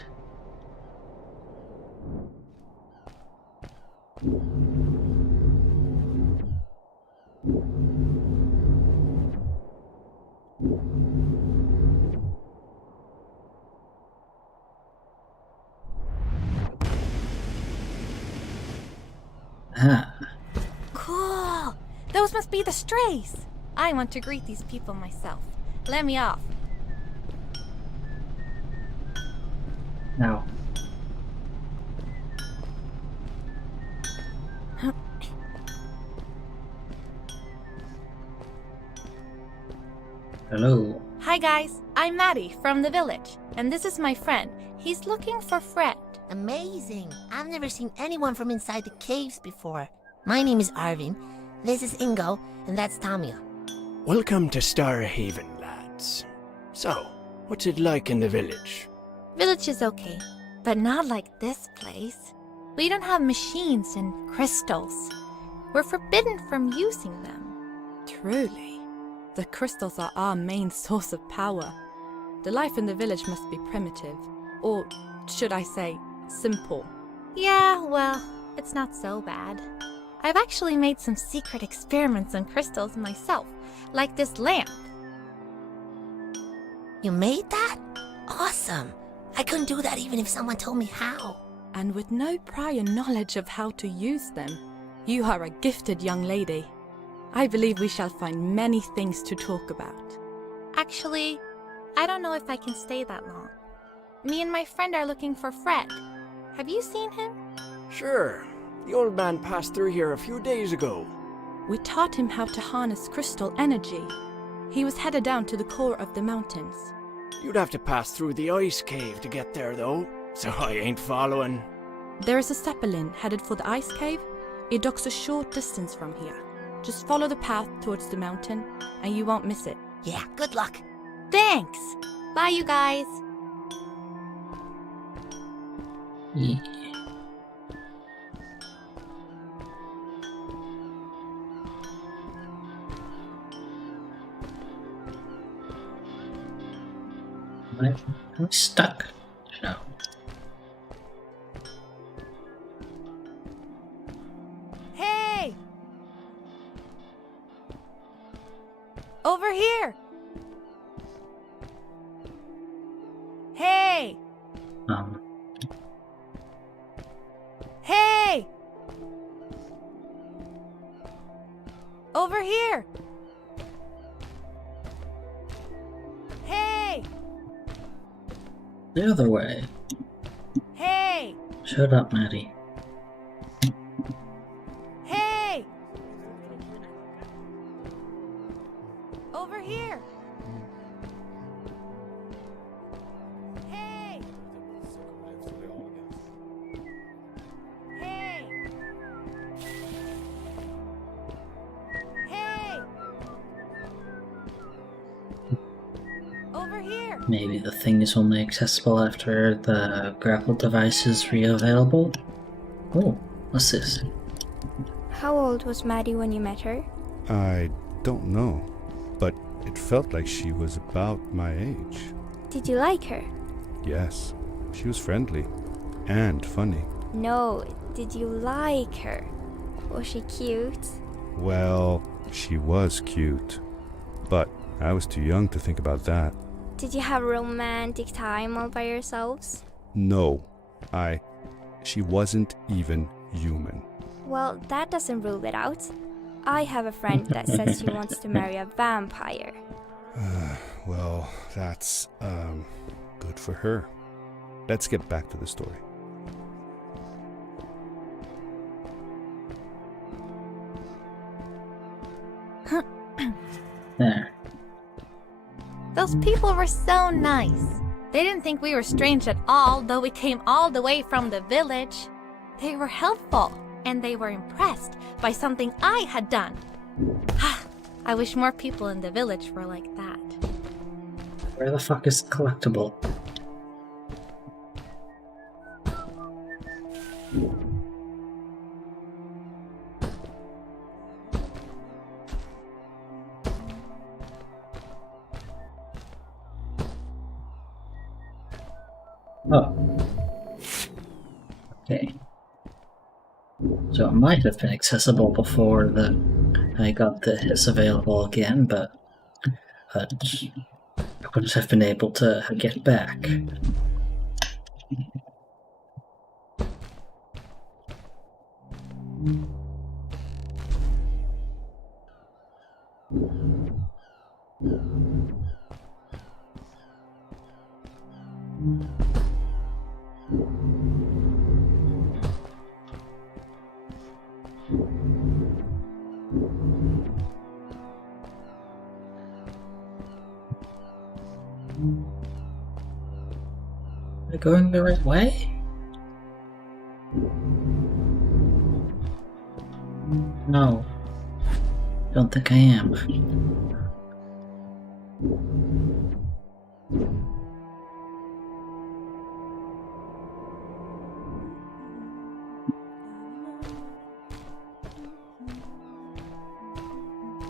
Ah. Cool! Those must be the strays. I want to greet these people myself. Let me off. Now. Hello. Hi guys, I'm Maddie from the village, and this is my friend. He's looking for Fred. Amazing! I've never seen anyone from inside the caves before. My name is Arvin, this is Ingo, and that's Tamia. Welcome to Starhaven, lads. So, what's it like in the village? Village is okay, but not like this place. We don't have machines and crystals. We're forbidden from using them. Truly. The crystals are our main source of power. The life in the village must be primitive. Or, should I say, simple. Yeah, well, it's not so bad. I've actually made some secret experiments on crystals myself, like this lamp. You made that? Awesome! I couldn't do that even if someone told me how. And with no prior knowledge of how to use them, you are a gifted young lady. I believe we shall find many things to talk about. Actually, I don't know if I can stay that long. Me and my friend are looking for Fred. Have you seen him? Sure. The old man passed through here a few days ago. We taught him how to harness crystal energy. He was headed down to the core of the mountains. You'd have to pass through the ice cave to get there, though, so I ain't following. There is a Zeppelin headed for the ice cave. It docks a short distance from here. Just follow the path towards the mountain, and you won't miss it. Yeah, good luck. Thanks! Bye, you guys! Yeah. I'm stuck. No. Hey! Over here! Hey! Hey! Over here! Hey! The other way. Hey! Shut up, Maddie. Hey! Over here! Hey! Hey! Hey! Over here! Maybe the thing is only accessible after the grapple device is re-available? Oh, what's this? How old was Maddie when you met her? I don't know, but it felt like she was about my age. Did you like her? Yes, she was friendly and funny. No, did you like her? Was she cute? Well, she was cute, but I was too young to think about that. Did you have a romantic time all by yourselves? No, she wasn't even human. Well, that doesn't rule it out. I have a friend that says she wants to marry a vampire. Well, that's, good for her. Let's get back to the story. There. Those people were so nice. They didn't think we were strange at all, though we came all the way from the village. They were helpful, and they were impressed by something I had done. I wish more people in the village were like that. Where the fuck is the collectible? Oh. Okay. So it might have been accessible before I got this available again, but I wouldn't have been able to get back. Am I going the right way? No. Don't think I am.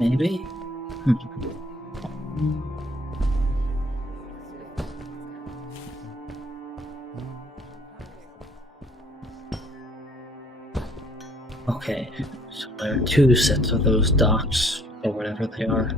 Maybe? Okay, so there are 2 sets of those docks, or whatever they are.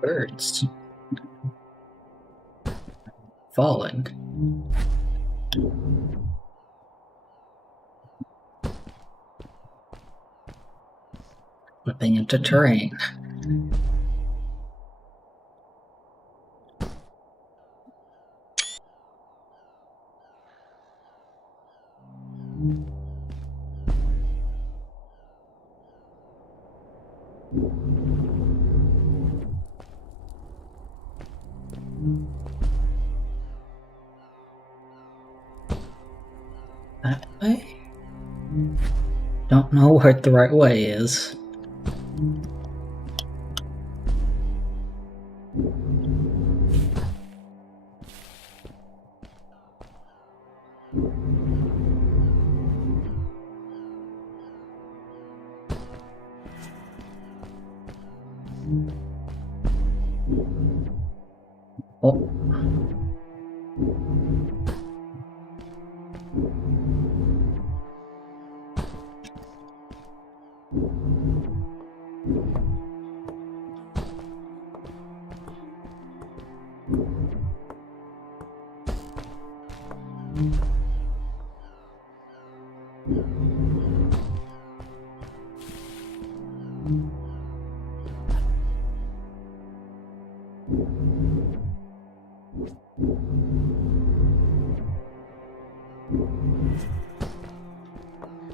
Birds. Falling. Flipping into terrain. That way? Don't know what the right way is. Oh.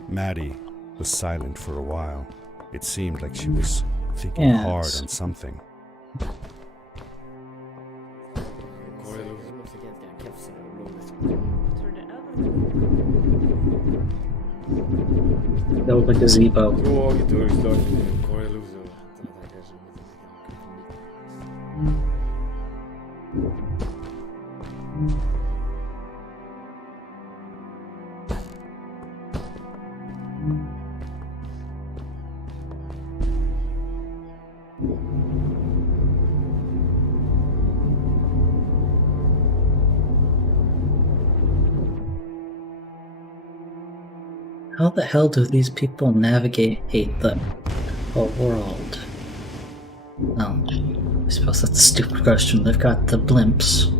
Maddie was silent for a while. It seemed like she was thinking hard on something. Go with the gazebo. How the hell do these people navigate the whole world? Oh, I suppose that's a stupid question. They've got the blimps.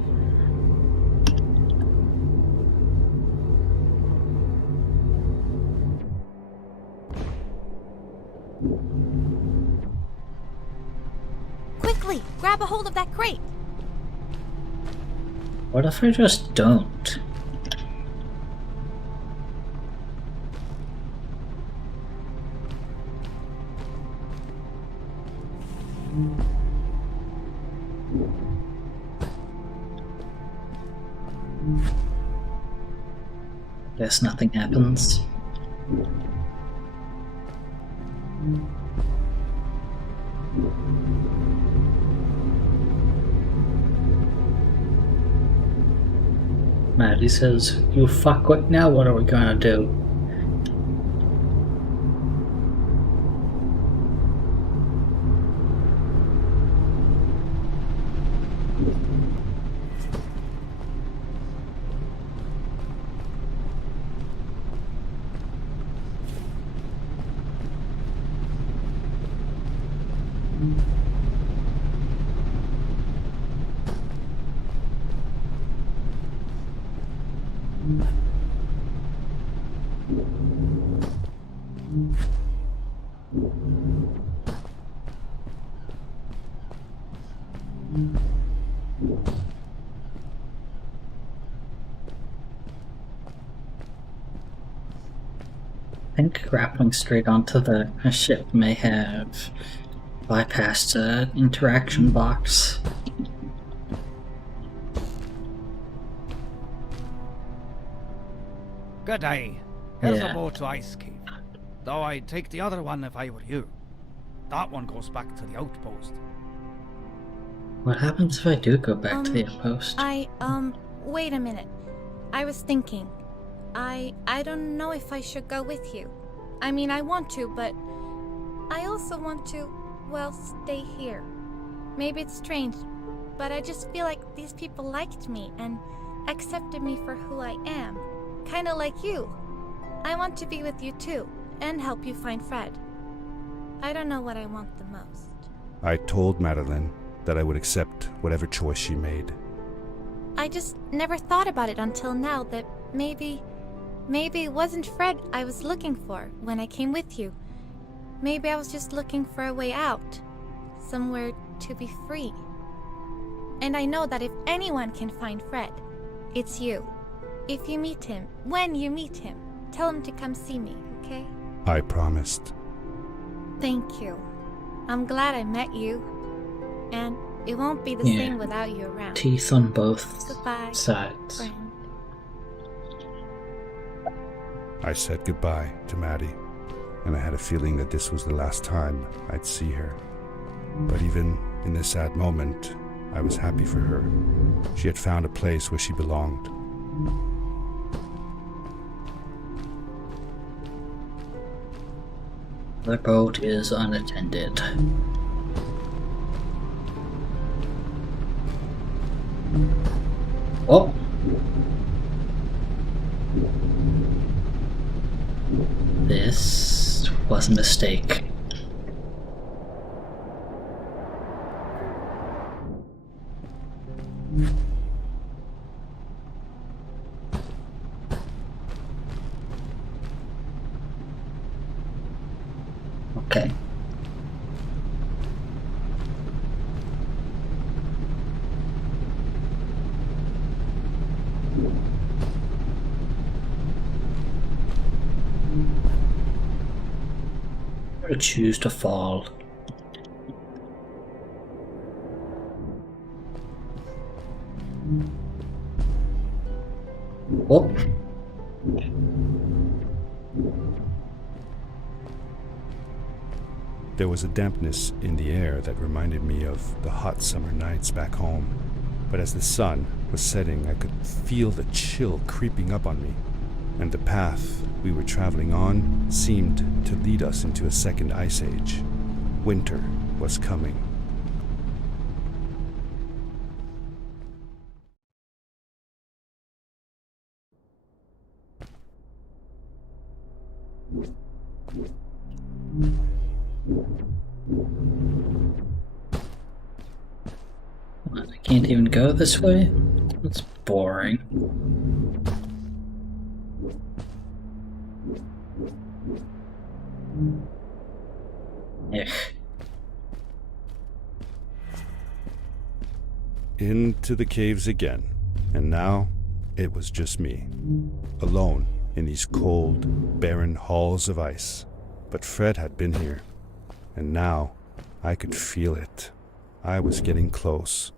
Quickly, grab a hold of that crate. What if I just don't? Guess nothing happens. Maddie says, "You fuckwit, now what are we gonna do?" I think grappling straight onto the ship may have bypassed an interaction box. Good day. Here's Yeah. a boat to Ice Cave. Though I'd take the other one if I were you. That one goes back to the outpost. What happens if I do go back to the outpost? Wait a minute. I was thinking. I don't know if I should go with you. I mean, I want to, but I also want to, well, stay here. Maybe it's strange, but I just feel like these people liked me and accepted me for who I am. Kinda like you. I want to be with you too, and help you find Fred. I don't know what I want the most. I told Madeline that I would accept whatever choice she made. I just never thought about it until now that maybe it wasn't Fred I was looking for when I came with you. Maybe I was just looking for a way out. Somewhere to be free. And I know that if anyone can find Fred, it's you. If you meet him, when you meet him, tell him to come see me, okay? I promised. Thank you. I'm glad I met you. And it won't be the same without you around. Teeth on both Goodbye, sides. friend. I said goodbye to Maddie, and I had a feeling that this was the last time I'd see her. But even in this sad moment, I was happy for her. She had found a place where she belonged. The boat is unattended. Oh! This was a mistake. Okay. I'm gonna choose to fall. Oh. There was a dampness in the air that reminded me of the hot summer nights back home. But as the sun was setting, I could feel the chill creeping up on me, and the path we were traveling on seemed to lead us into a second ice age. Winter was coming. What, I can't even go this way? That's boring. Ugh. Into the caves again, and now it was just me, alone in these cold, barren halls of ice. But Fred had been here, and now I could feel it. I was getting close.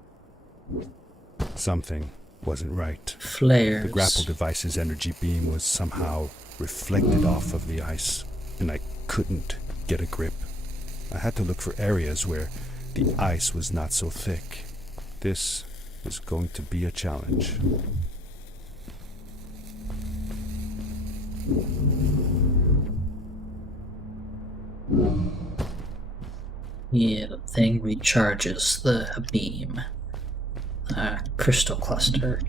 Something wasn't right. Flares. The grapple device's energy beam was somehow reflected off of the ice, and I couldn't get a grip. I had to look for areas where the ice was not so thick. This was going to be a challenge. Yeah, the thing recharges the beam. Crystal cluster.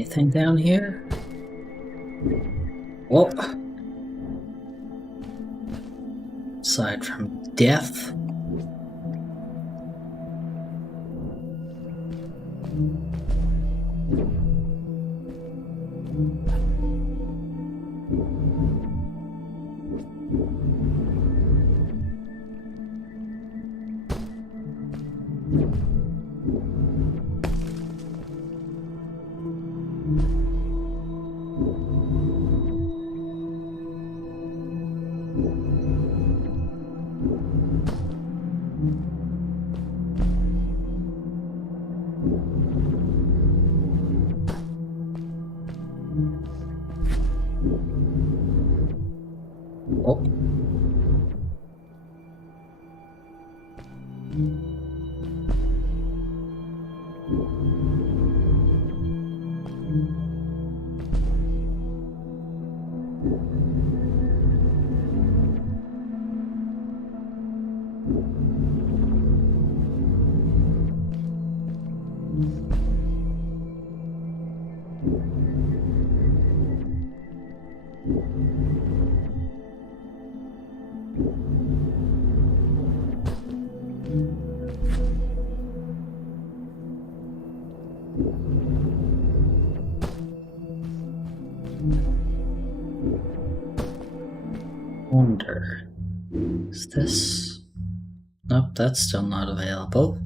Anything down here? Whoa. Aside from death. Oh. Wonder. Is this? Nope, that's still not available.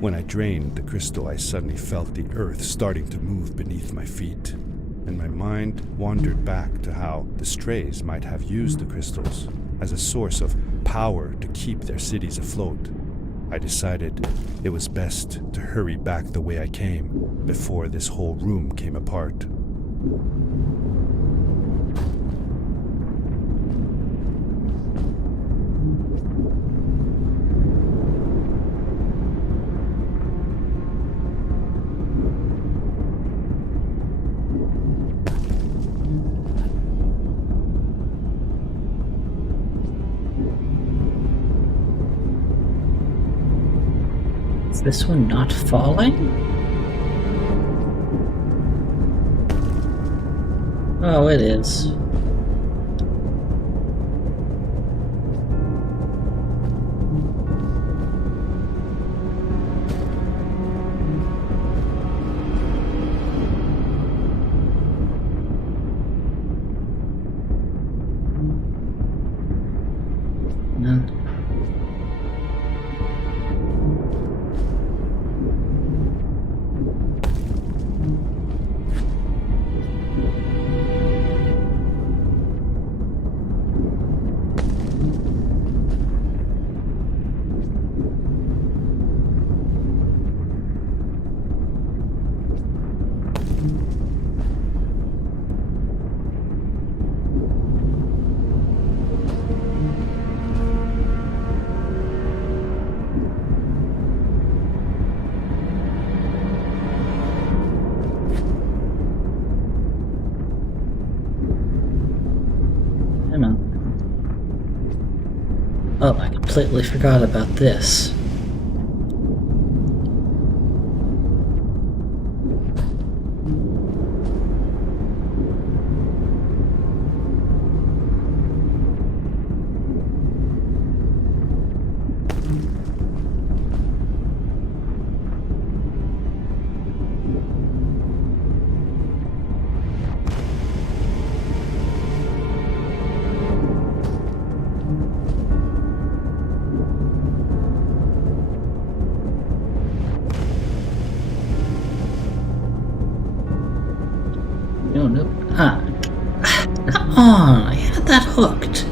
When I drained the crystal, I suddenly felt the earth starting to move beneath my feet, and my mind wandered back to how the Strays might have used the crystals as a source of power to keep their cities afloat. I decided it was best to hurry back the way I came before this whole room came apart. Is this one not falling? Oh, it is. Oh, I completely forgot about this. No, no. Ah. Come on, I had that hooked.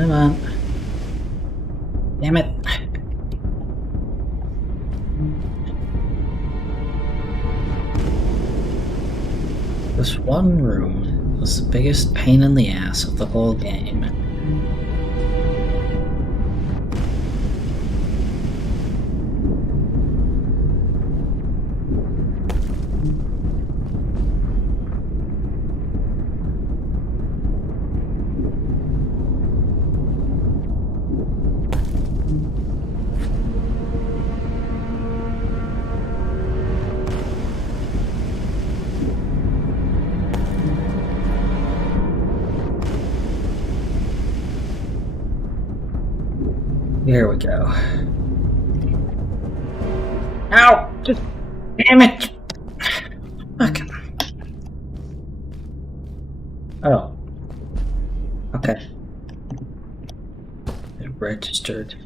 Come on. Damn it. This one room was the biggest pain in the ass of the whole game. Here we go. Ow! Just damn it! Okay. Oh. Okay. It registered.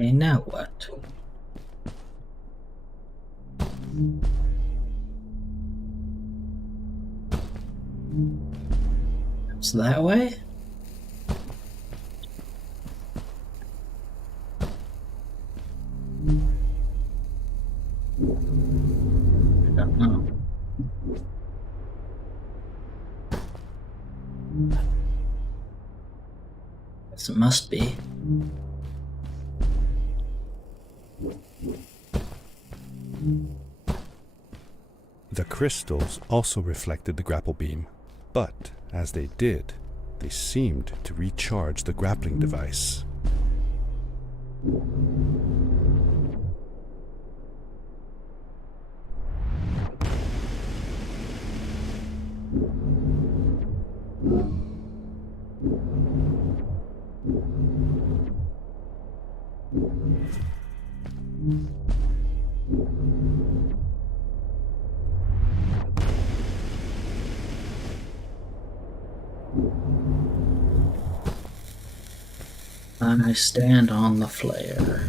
Okay, now what? It's that way? I don't know. Guess it must be. The crystals also reflected the grapple beam, but as they did, they seemed to recharge the grappling device. I stand on the flare.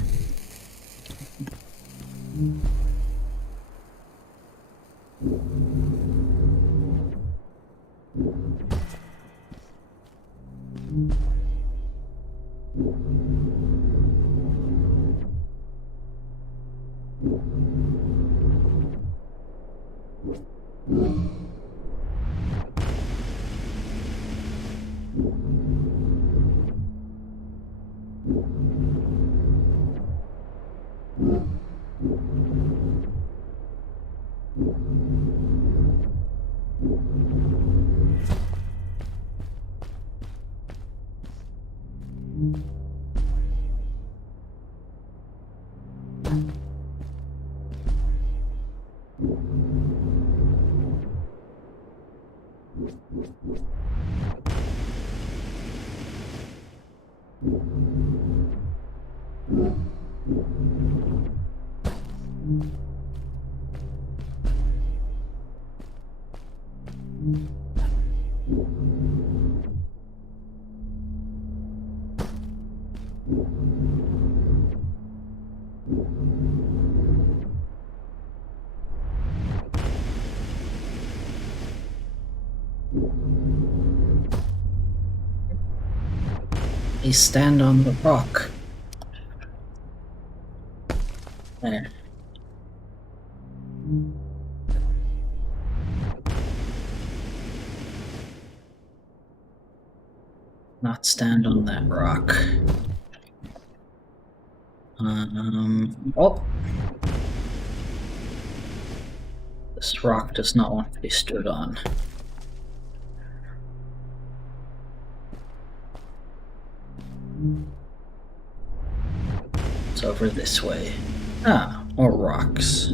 I stand on the rock. There. Not stand on that rock. Oh! This rock does not want to be stood on. It's over this way. Ah, more rocks.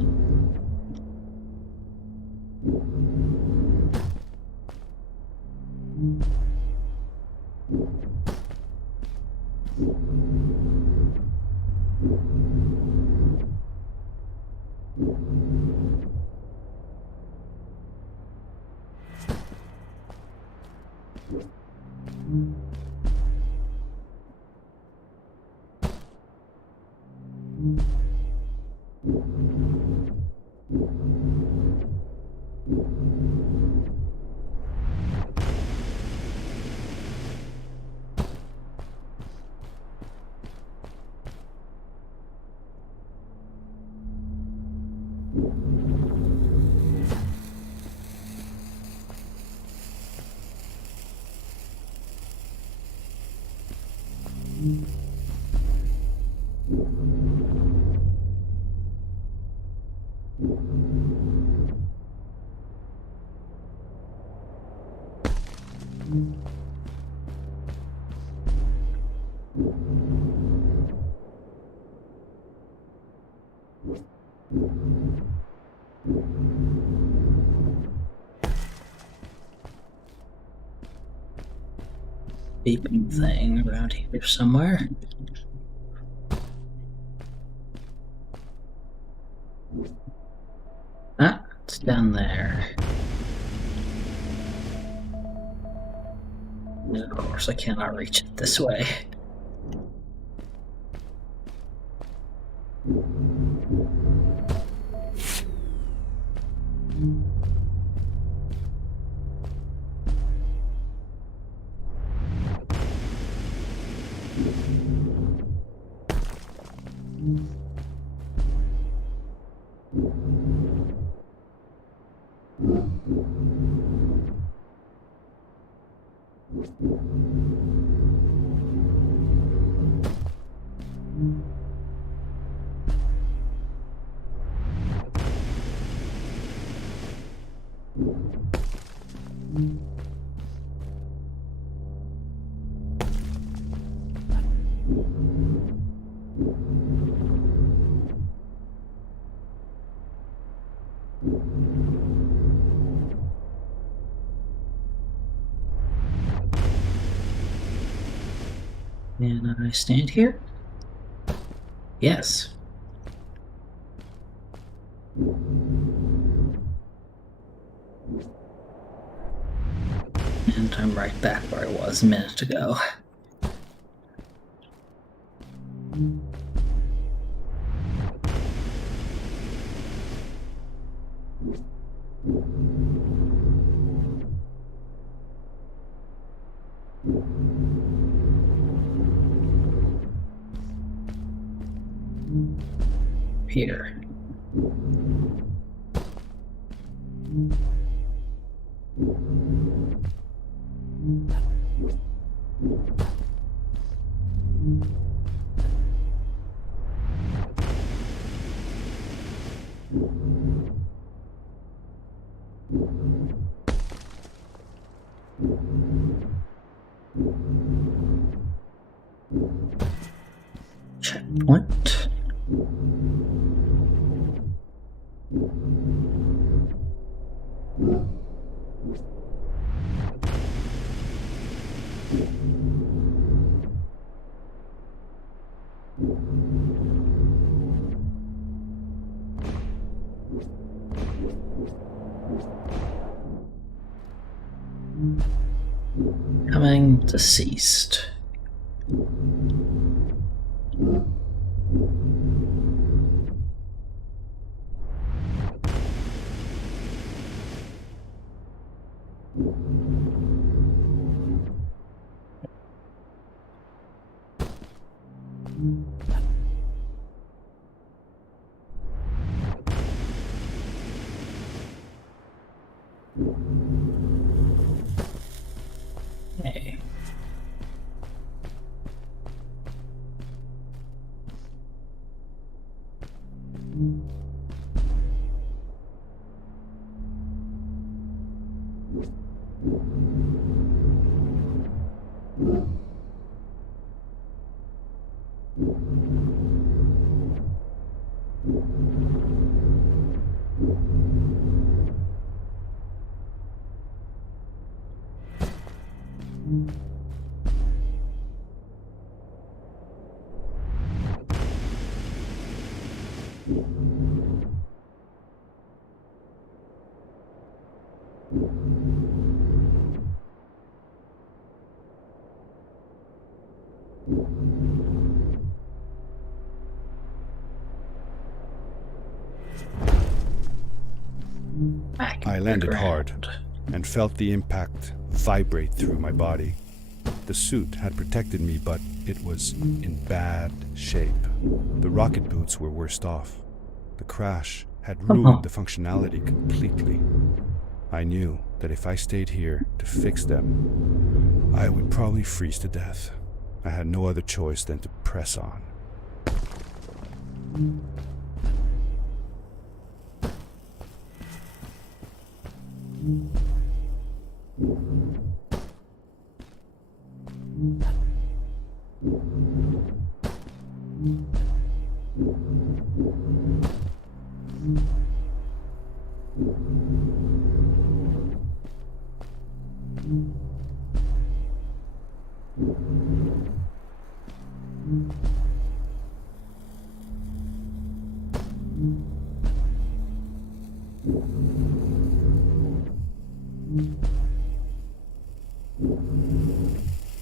Beeping thing around here somewhere. Ah, it's down there. And of course, I cannot reach it this way. And I stand here? Yes. And I'm right back where I was a minute ago. Here. Checkpoint. Coming deceased. Hey. I landed hard and felt the impact vibrate through my body. The suit had protected me, but it was in bad shape. The rocket boots were worst off. The crash had ruined the functionality completely. I knew that if I stayed here to fix them, I would probably freeze to death. I had no other choice than to press on.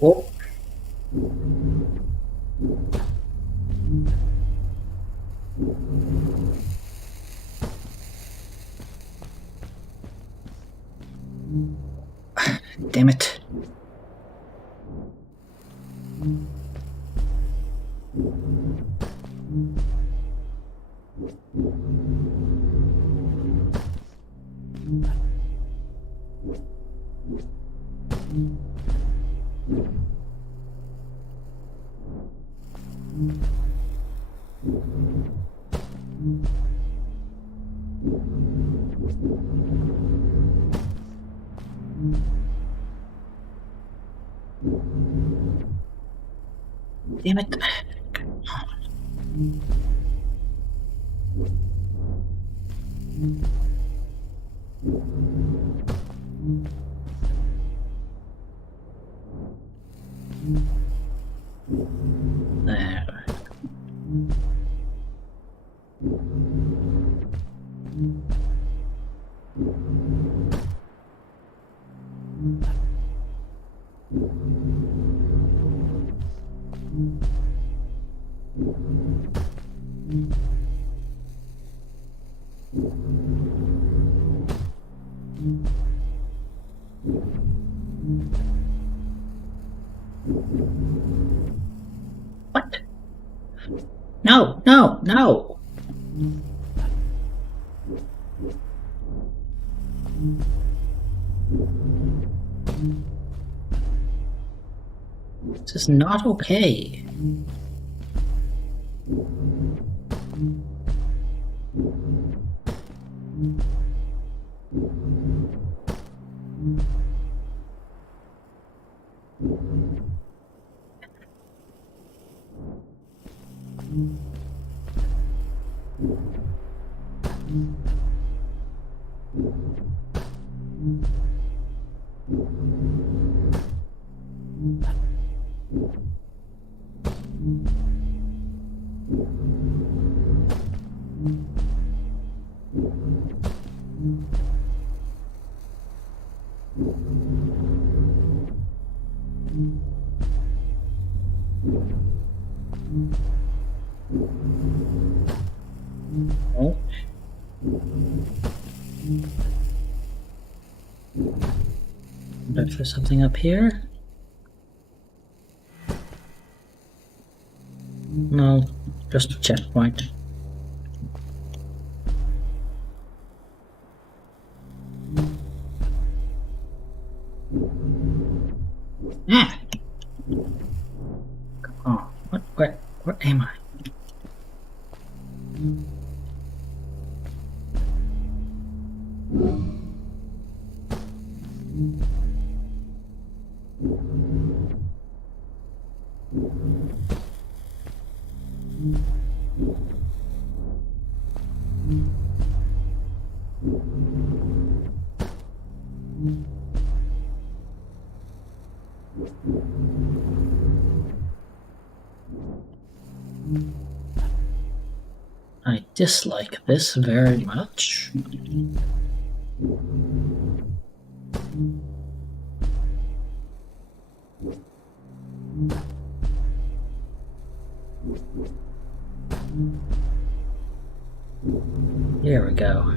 Oh. Damn it. Damn it. There. What? No, no, no! This is not okay. Oh. Wonder if there's something up here? No, just a checkpoint. Ah! Oh, where am I? I dislike this very much. Here we go.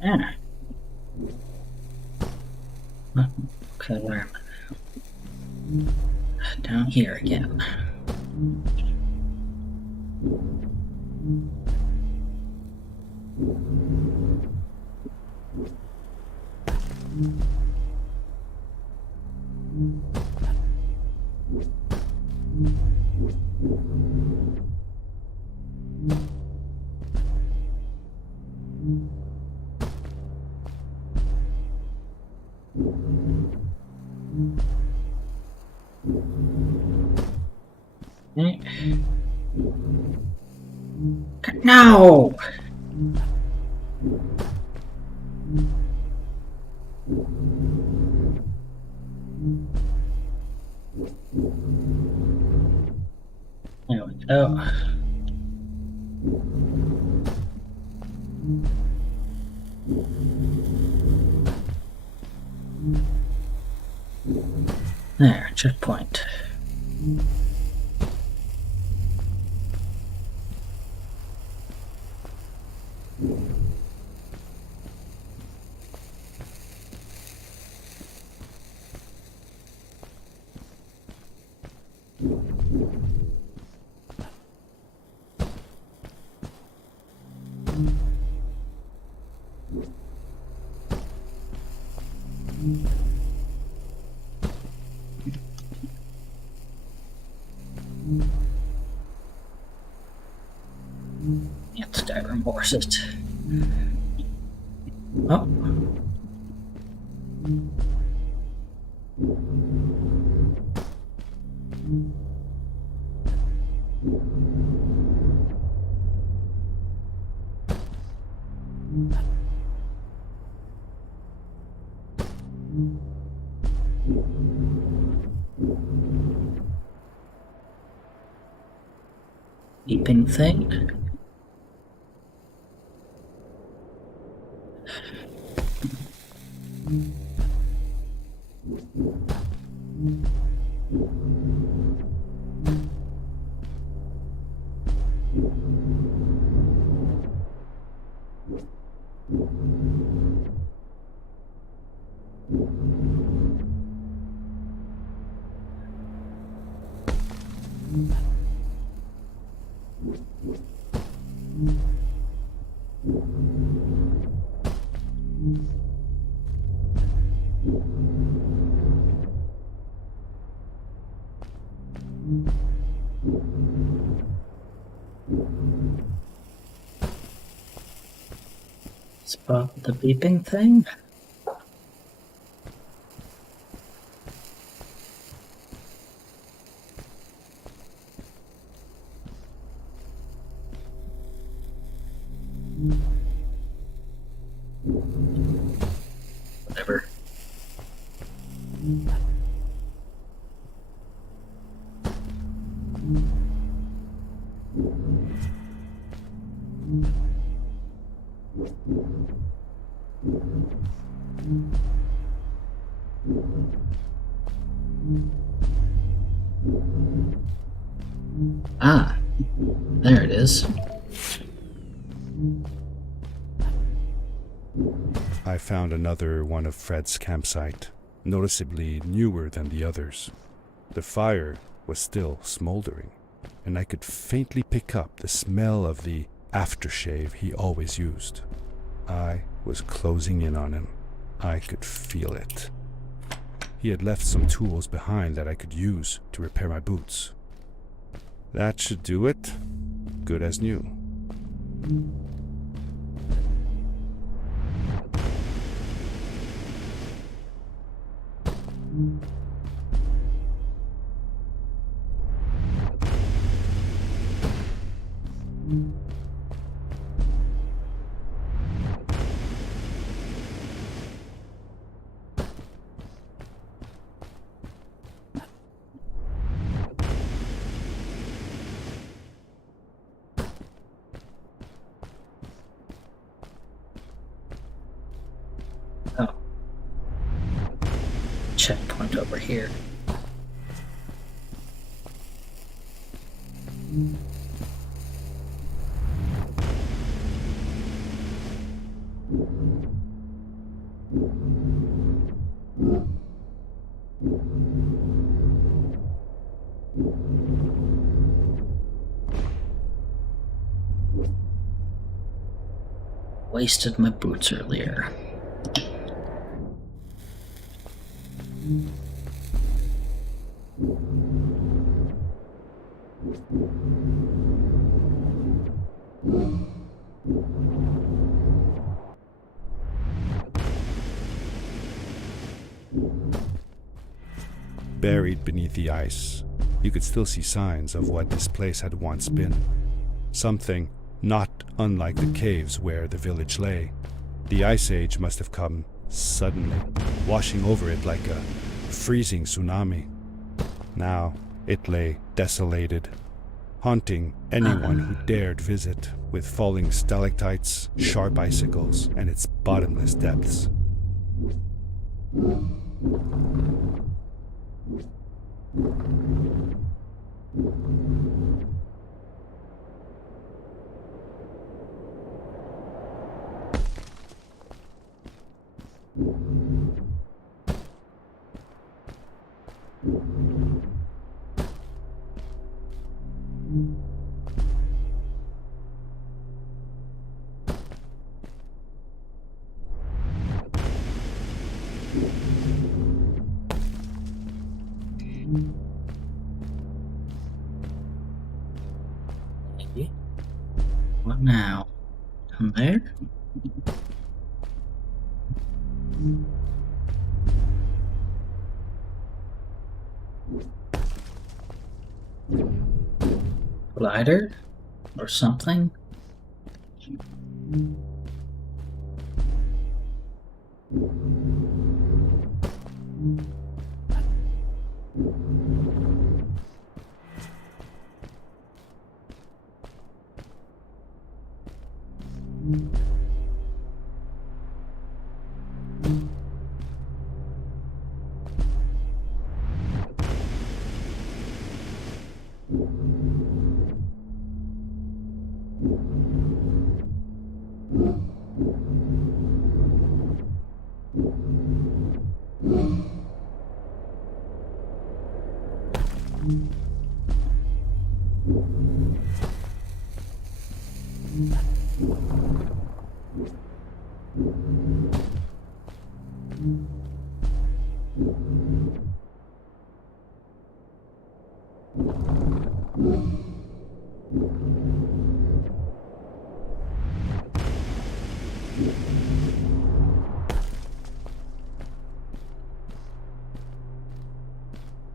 Yeah. Okay, where am I? Down here again. Okay. No! There we go. There, checkpoint. It's Skyrim horses. Oh. Beeping thing. Spot the beeping thing. Whatever. Ah, there it is. I found another one of Fred's campsite, noticeably newer than the others. The fire was still smoldering, and I could faintly pick up the smell of the aftershave he always used. I was closing in on him. I could feel it. He had left some tools behind that I could use to repair my boots. That should do it. Good as new. around over here. Wasted my boots earlier. Buried beneath the ice, you could still see signs of what this place had once been. Something not unlike the caves where the village lay. The Ice Age must have come suddenly, washing over it like a freezing tsunami. Now it lay desolated, haunting anyone who dared visit, with falling stalactites, sharp icicles, and its bottomless depths. Okay. What now? Down there? Glider? Or something?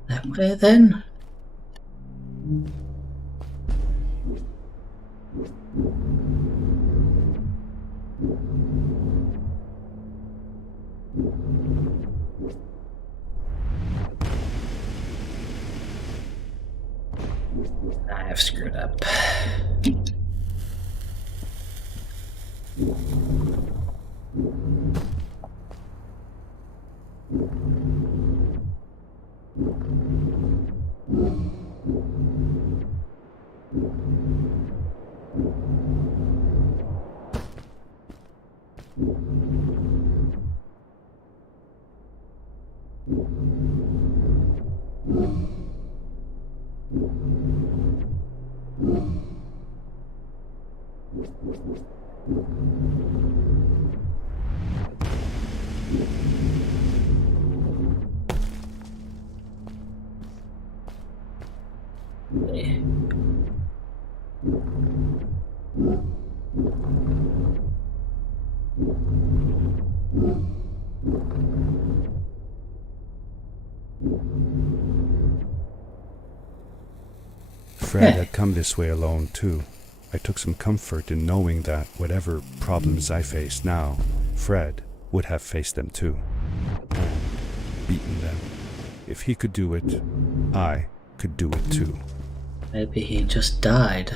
That way then? I have screwed up. Fred had come this way alone, too. I took some comfort in knowing that whatever problems I faced now, Fred would have faced them too, and beaten them. If he could do it, I could do it too. Maybe he just died.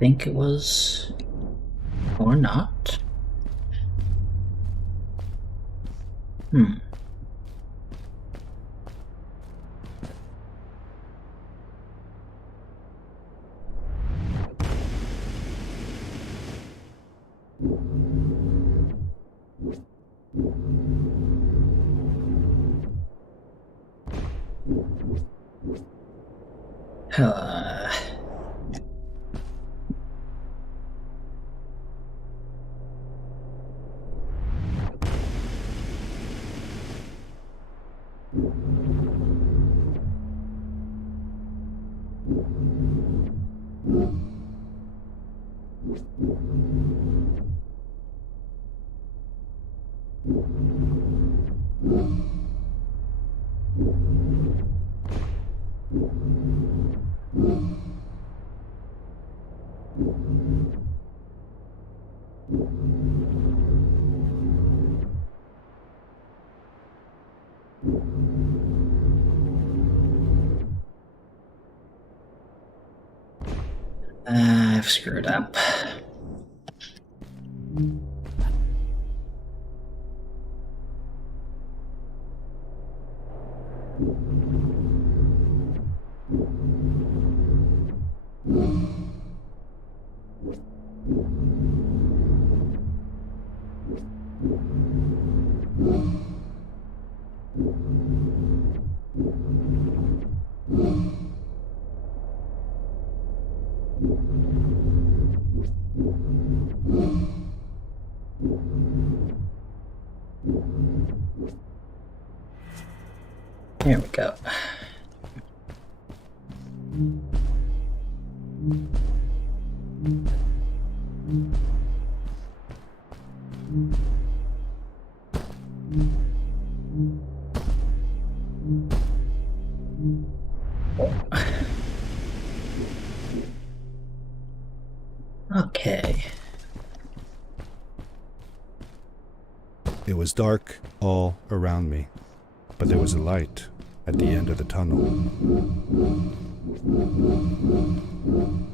Think it was, or not. I've screwed up. There we go. Okay. It was dark all around me, but there was a light at the end of the tunnel.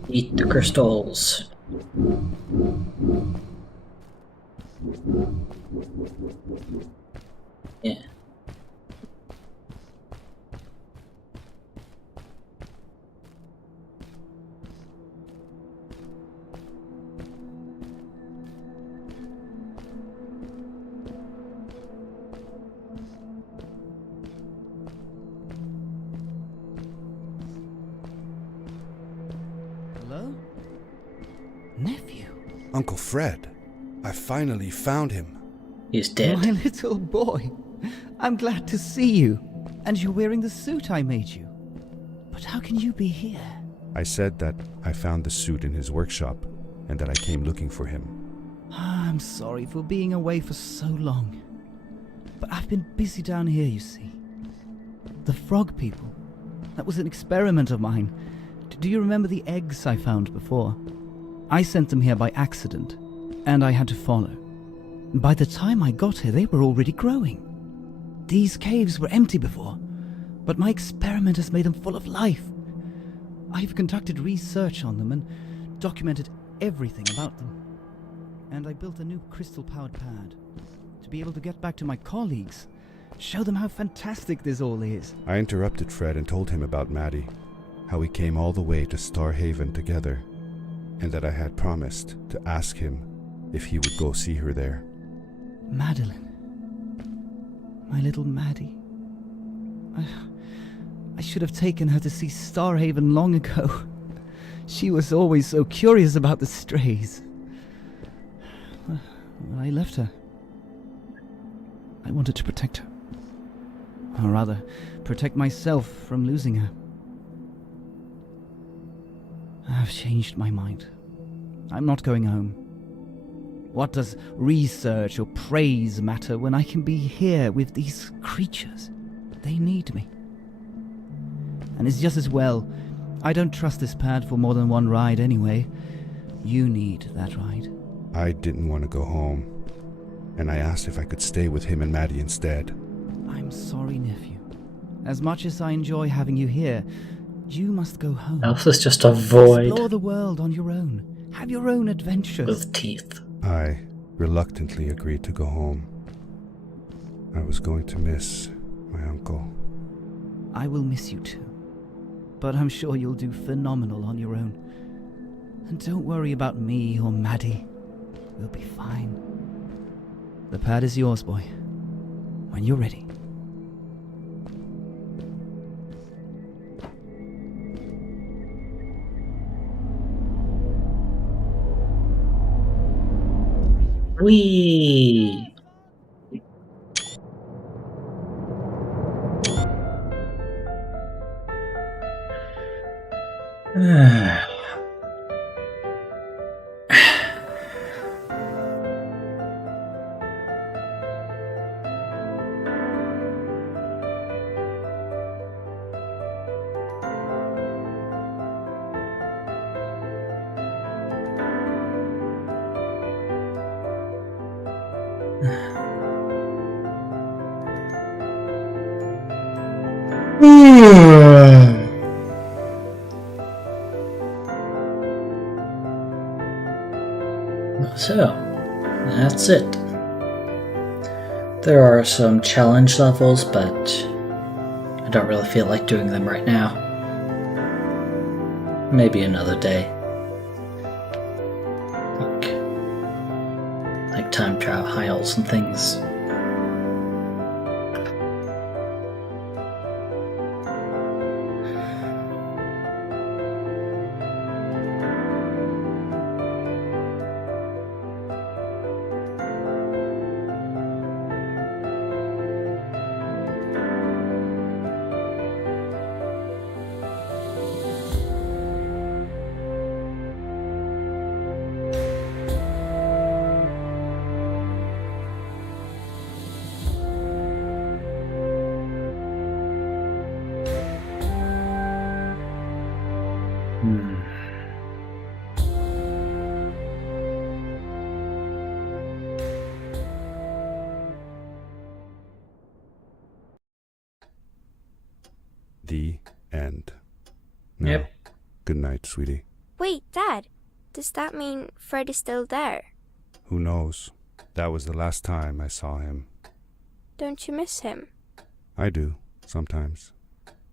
Eat the crystals. Yeah. Hello? Nephew? Uncle Fred, I finally found him. He's dead. My little boy. I'm glad to see you. And you're wearing the suit I made you. But how can you be here? I said that I found the suit in his workshop and that I came looking for him. I'm sorry for being away for so long. But I've been busy down here, you see. The frog people. That was an experiment of mine. Do you remember the eggs I found before? I sent them here by accident, and I had to follow. By the time I got here, they were already growing. These caves were empty before, but my experiment has made them full of life. I've conducted research on them and documented everything about them. And I built a new crystal-powered pad to be able to get back to my colleagues, show them how fantastic this all is. I interrupted Fred and told him about Maddie, how we came all the way to Starhaven together, and that I had promised to ask him if he would go see her there. Madeline. My little Maddie. I should have taken her to see Starhaven long ago. She was always so curious about the strays. Well, I left her. I wanted to protect her. Or rather, protect myself from losing her. I've changed my mind. I'm not going home. What does research or praise matter when I can be here with these creatures? They need me. And it's just as well. I don't trust this pad for more than one ride anyway. You need that ride. I didn't want to go home, and I asked if I could stay with him and Maddie instead. I'm sorry, nephew. As much as I enjoy having you here, you must go home. Elf is just a void Explore the world on your own. Have your own adventures. with teeth. I reluctantly agreed to go home. I was going to miss my uncle. I will miss you too. But I'm sure you'll do phenomenal on your own. And don't worry about me or Maddie. We'll be fine. The pad is yours, boy. When you're ready. Whee! So, that's it. There are some challenge levels, but I don't really feel like doing them right now. Maybe another day. Like time trials and things. The end. Now, Yep. good night, sweetie. Wait, Dad. Does that mean Fred is still there? Who knows? That was the last time I saw him. Don't you miss him? I do, sometimes.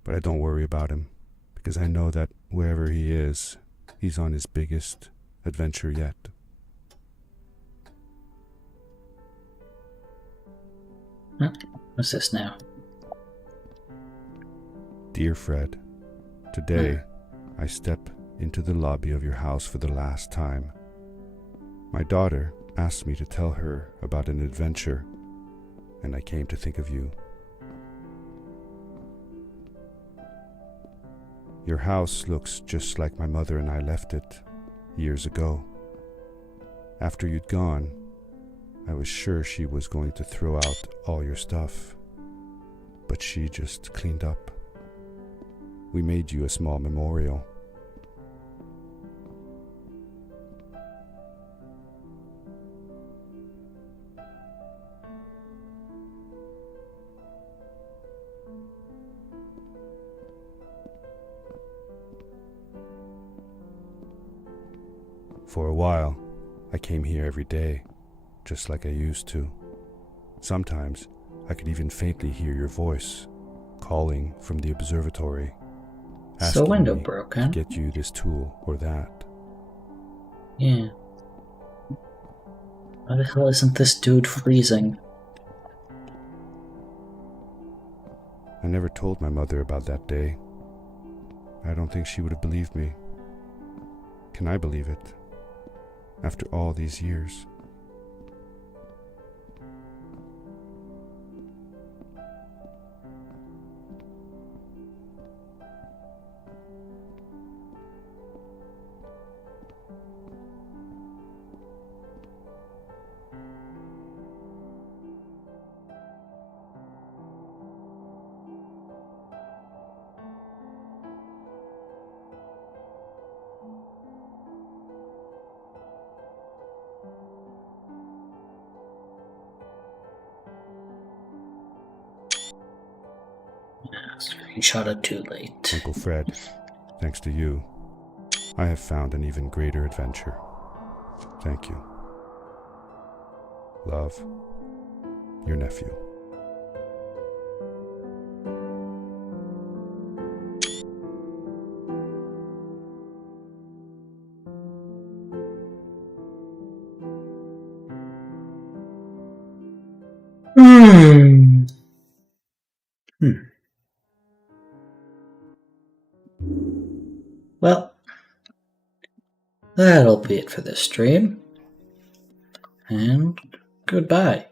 But I don't worry about him, because I know that wherever he is, he's on his biggest adventure yet. What's this now? Dear Fred, today I step into the lobby of your house for the last time. My daughter asked me to tell her about an adventure, and I came to think of you. Your house looks just like my mother and I left it years ago. After you'd gone, I was sure she was going to throw out all your stuff, but she just cleaned up. We made you a small memorial. For a while, I came here every day, just like I used to. Sometimes, I could even faintly hear your voice, calling from the observatory, So asking window me broke, to huh? get you this tool or that. Yeah. Why the hell isn't this dude freezing? I never told my mother about that day. I don't think she would have believed me. Can I believe it? After all these years. Screenshot it too late. Uncle Fred, thanks to you, I have found an even greater adventure. Thank you. Love, your nephew. Well, that'll be it for this stream. And goodbye.